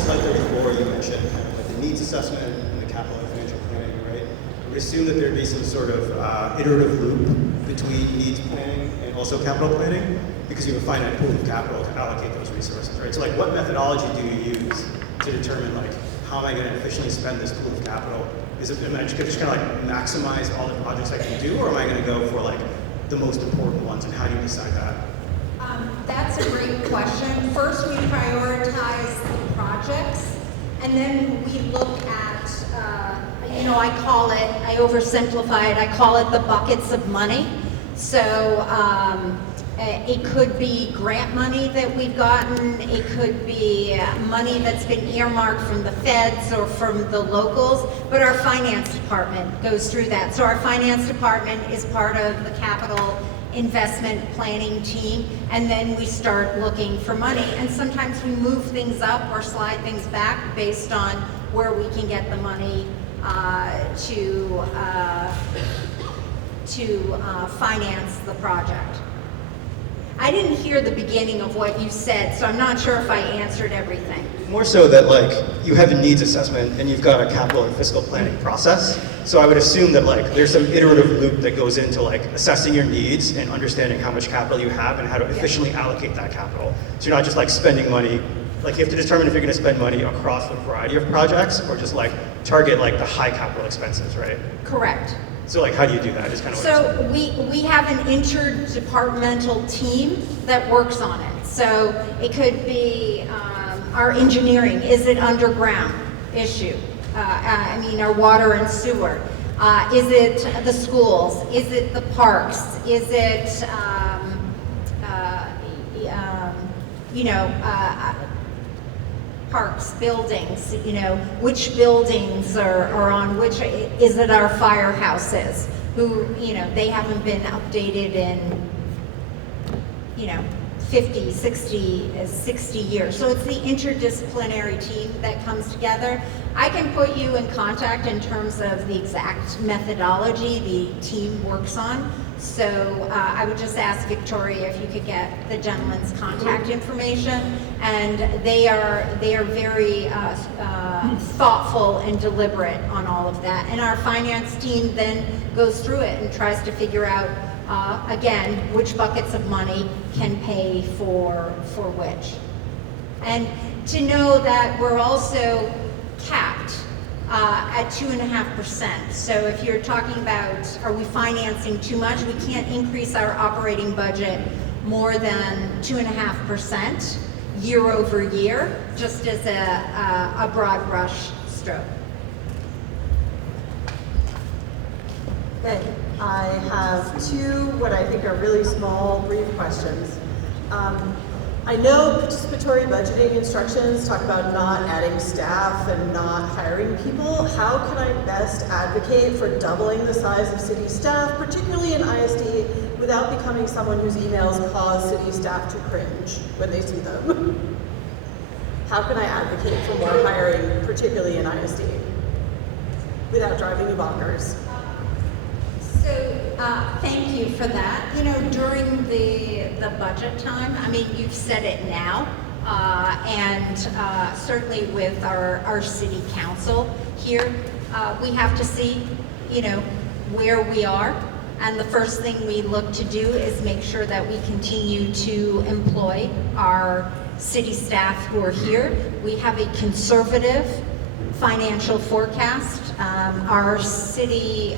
Slide 34, you mentioned kind of like the needs assessment and the capital and financial planning, right? I would assume that there'd be some sort of iterative loop between needs planning and also capital planning, because you have a finite pool of capital to allocate those resources, right? So like, what methodology do you use to determine like, how am I going to efficiently spend this pool of capital? Am I just kind of like maximize all the projects I can do, or am I going to go for like the most important ones, and how do you decide that? That's a great question. First, we prioritize the projects, and then we look at, I oversimplify it, I call it the buckets of money. So it could be grant money that we've gotten, it could be money that's been earmarked from the feds or from the locals, but our finance department goes through that. So our finance department is part of the capital investment planning team, and then we start looking for money, and sometimes we move things up or slide things back based on where we can get the money to finance the project. I didn't hear the beginning of what you said, so I'm not sure if I answered everything. More so that like you have a needs assessment and you've got a capital and fiscal planning process. So I would assume that like there's some iterative loop that goes into like assessing your needs and understanding how much capital you have and how to efficiently allocate that capital. So you're not just like spending money, like you have to determine if you're going to spend money across a variety of projects or just like target like the high capital expenses, right? Correct. So like how do you do that is kind of what I'm saying. So we have an interdepartmental team that works on it. So it could be our engineering, is it underground issue? Our water and sewer. Is it the schools? Is it the parks? Is it, parks, buildings, you know, which buildings are on which, is it our firehouses, who, you know, they haven't been updated in, you know, 50, 60 years. So it's the interdisciplinary team that comes together. I can put you in contact in terms of the exact methodology the team works on. So I would just ask Victoria if you could get the gentleman's contact information. And they are very thoughtful and deliberate on all of that. And our finance team then goes through it and tries to figure out, again, which buckets of money can pay for which. And to know that we're also capped at 2.5%. So if you're talking about, are we financing too much? We can't increase our operating budget more than 2.5% year over year, just as a broad brush stroke. Okay, I have two what I think are really small, brief questions. I know participatory budgeting instructions talk about not adding staff and not hiring people. How can I best advocate for doubling the size of city staff, particularly in ISD, without becoming someone whose emails cause city staff to cringe when they see them? How can I advocate for more hiring, particularly in ISD, without driving you bonkers? So thank you for that. You know, during the budget time, I mean, you've said it now, and certainly with our city council here, we have to see, you know, where we are. And the first thing we look to do is make sure that we continue to employ our city staff who are here. We have a conservative financial forecast. Our city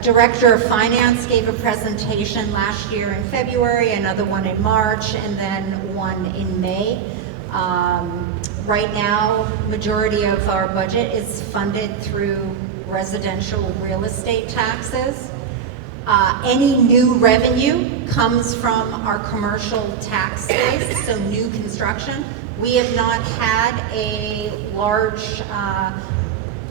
Director of Finance gave a presentation last year in February, another one in March, and then one in May. Right now, majority of our budget is funded through residential real estate taxes. Any new revenue comes from our commercial tax base, so new construction. We have not had a large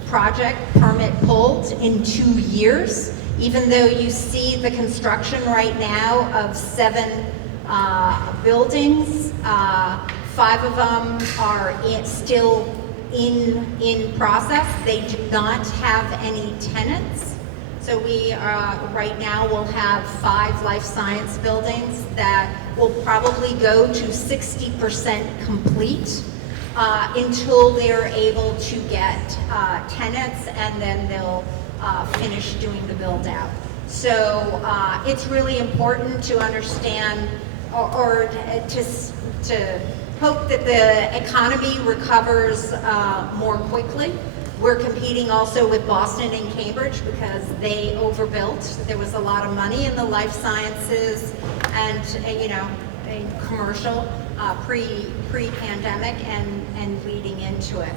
project permit pulled in 2 years, even though you see the construction right now of 7 buildings. 5 of them are still in process. They do not have any tenants. So we right now will have 5 life science buildings that will probably go to 60% complete until they're able to get tenants, and then they'll finish doing the build out. So it's really important to understand or to hope that the economy recovers more quickly. We're competing also with Boston and Cambridge because they overbuilt. There was a lot of money in the life sciences and you know, in commercial pre-pandemic and leading into it.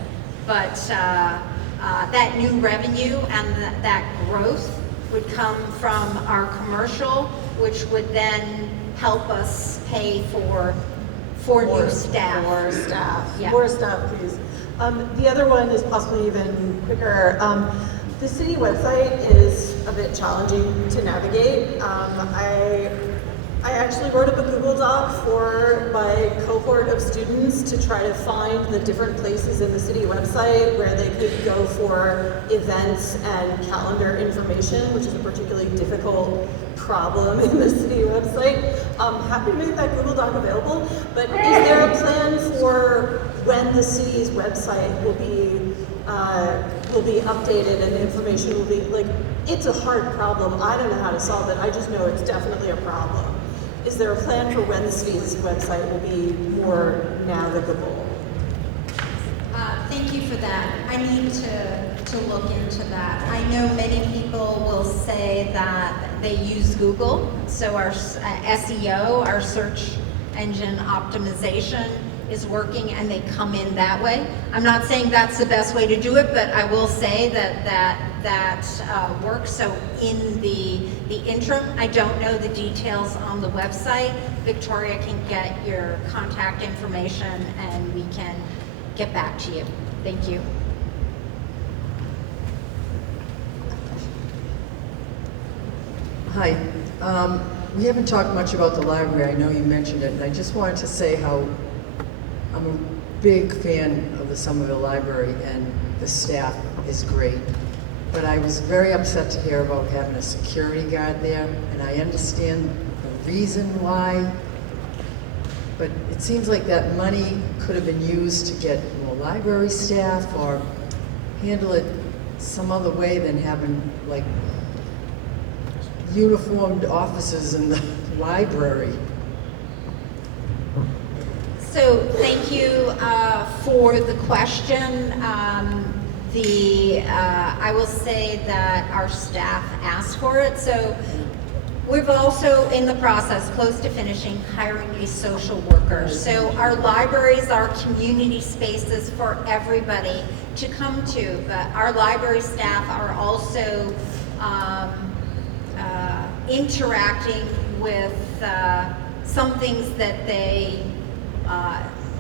But that new revenue and that growth would come from our commercial, which would then help us pay for new staff. More staff. Yeah. More staff, please. The other one is possibly even quicker. The city website is a bit challenging to navigate. I actually wrote up a Google Doc for my cohort of students to try to find the different places in the city website where they could go for events and calendar information, which is a particularly difficult problem in the city website. I'm happy to make that Google Doc available, but is there a plan for when the city's website will be updated and the information will be, like, it's a hard problem. I don't know how to solve it. I just know it's definitely a problem. Is there a plan for when the city's website will be more navigable? Thank you for that. I need to look into that. I know many people will say that they use Google, so our SEO, our search engine optimization, is working and they come in that way. I'm not saying that's the best way to do it, but I will say that that work. So in the interim, I don't know the details on the website. Victoria can get your contact information and we can get back to you. Thank you. Hi. We haven't talked much about the library. I know you mentioned it, and I just wanted to say how I'm a big fan of the Somerville Library, and the staff is great. But I was very upset to hear about having a security guard there, and I understand the reason why, but it seems like that money could have been used to get more library staff or handle it some other way than having like uniformed officers in the library. So thank you for the question. I will say that our staff asked for it. So we've also in the process, close to finishing, hiring a social worker. So our libraries are community spaces for everybody to come to. But our library staff are also interacting with some things that they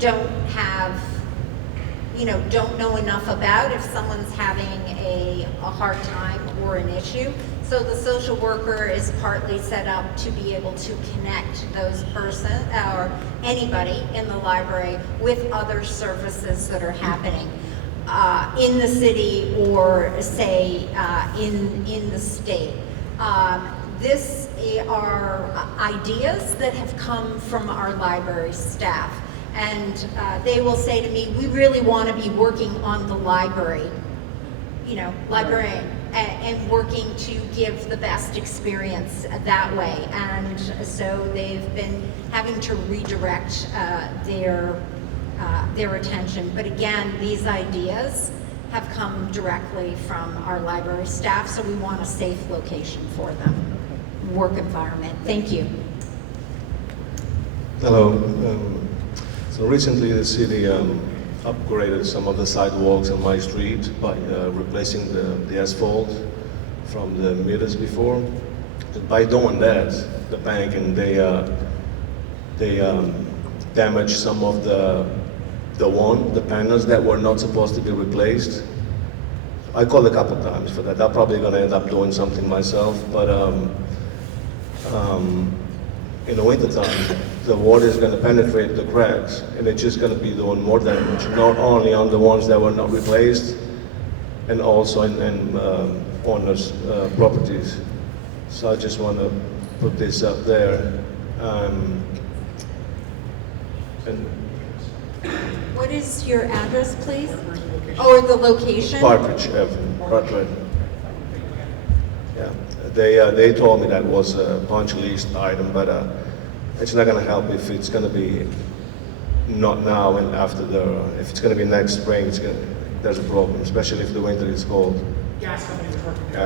don't have, don't know enough about if someone's having a hard time or an issue. So the social worker is partly set up to be able to connect those persons or anybody in the library with other services that are happening in the city or say in the state. This are ideas that have come from our library staff, and they will say to me, we really want to be working on the library, librarian, and working to give the best experience that way. And so they've been having to redirect their attention. But again, these ideas have come directly from our library staff, so we want a safe location for them. Work environment. Thank you. Hello. So recently the city upgraded some of the sidewalks on my street by replacing the asphalt from the meters before. By doing that, the bank and they damaged some of the panels that were not supposed to be replaced. I called a couple times for that. I'm probably going to end up doing something myself, but in the wintertime, the water is going to penetrate the cracks, and it's just going to be doing more damage, not only on the ones that were not replaced, and also in owners' properties. So I just want to put this up there. What is your address, please? Or the location? Partridge Avenue, Partridge. Yeah, they told me that was a punch list item, but it's not going to help if it's going to be not now and after if it's going to be next spring, there's a problem, especially if the winter is cold.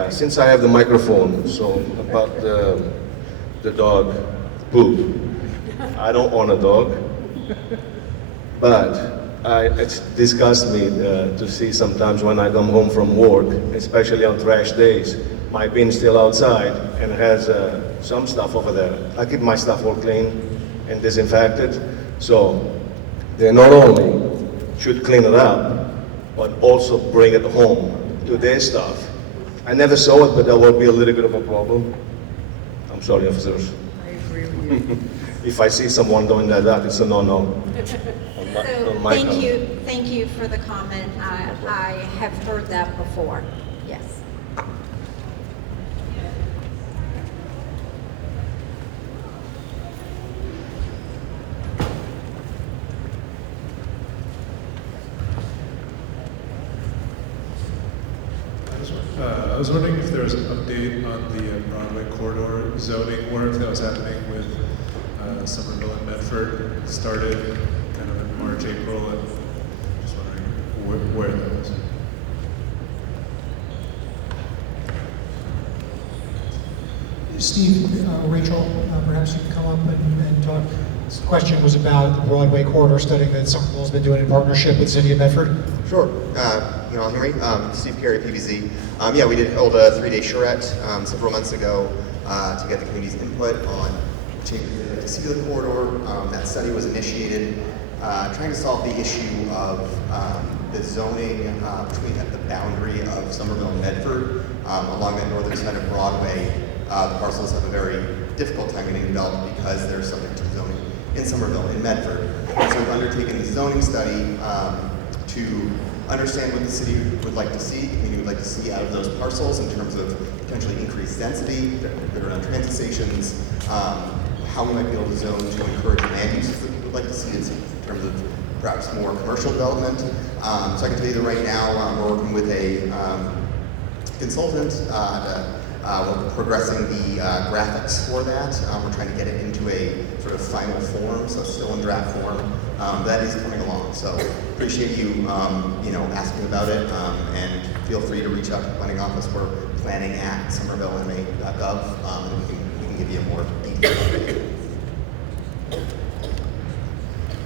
Since I have the microphone, so about the dog poop. I don't own a dog, but it disgusts me to see sometimes when I come home from work, especially on trash days, my bin's still outside and has some stuff over there. I keep my stuff all clean and disinfected, so they not only should clean it up, but also bring it home to their stuff. I never saw it, but there will be a little bit of a problem. I'm sorry, officers. I agree with you. If I see someone doing that, it's a no-no. So thank you for the comment. I have heard that before. Yes. I was wondering if there was an update on the Broadway corridor zoning work that was happening with Somerville and Medford. It started kind of in March, April, and just wondering where that was. Steve, Rachel, perhaps you can come up and talk. This question was about the Broadway corridor study that Somerville's been doing in partnership with the City of Medford. Sure. you can all hear me? Steve Carey, PBZ. Yeah, we did hold a 3-day charrette several months ago to get the community's input on changes to see the corridor. That study was initiated trying to solve the issue of the zoning between the boundary of Somerville and Medford. Along that northern side of Broadway, the parcels have a very difficult time getting developed because they're subject to zoning in Somerville and Medford. So we've undertaken a zoning study to understand what the city would like to see, the community would like to see out of those parcels in terms of potentially increased density, around transit stations, how we might be able to zone to encourage land uses that people would like to see in terms of perhaps more commercial development. So I can tell you that right now we're working with a consultant. We're progressing the graphics for that. We're trying to get it into a sort of final form, so still in draft form. That is coming along. So appreciate you, asking about it, and feel free to reach out to the planning office. We're planning at somervillema.gov, and we can give you a more detailed update.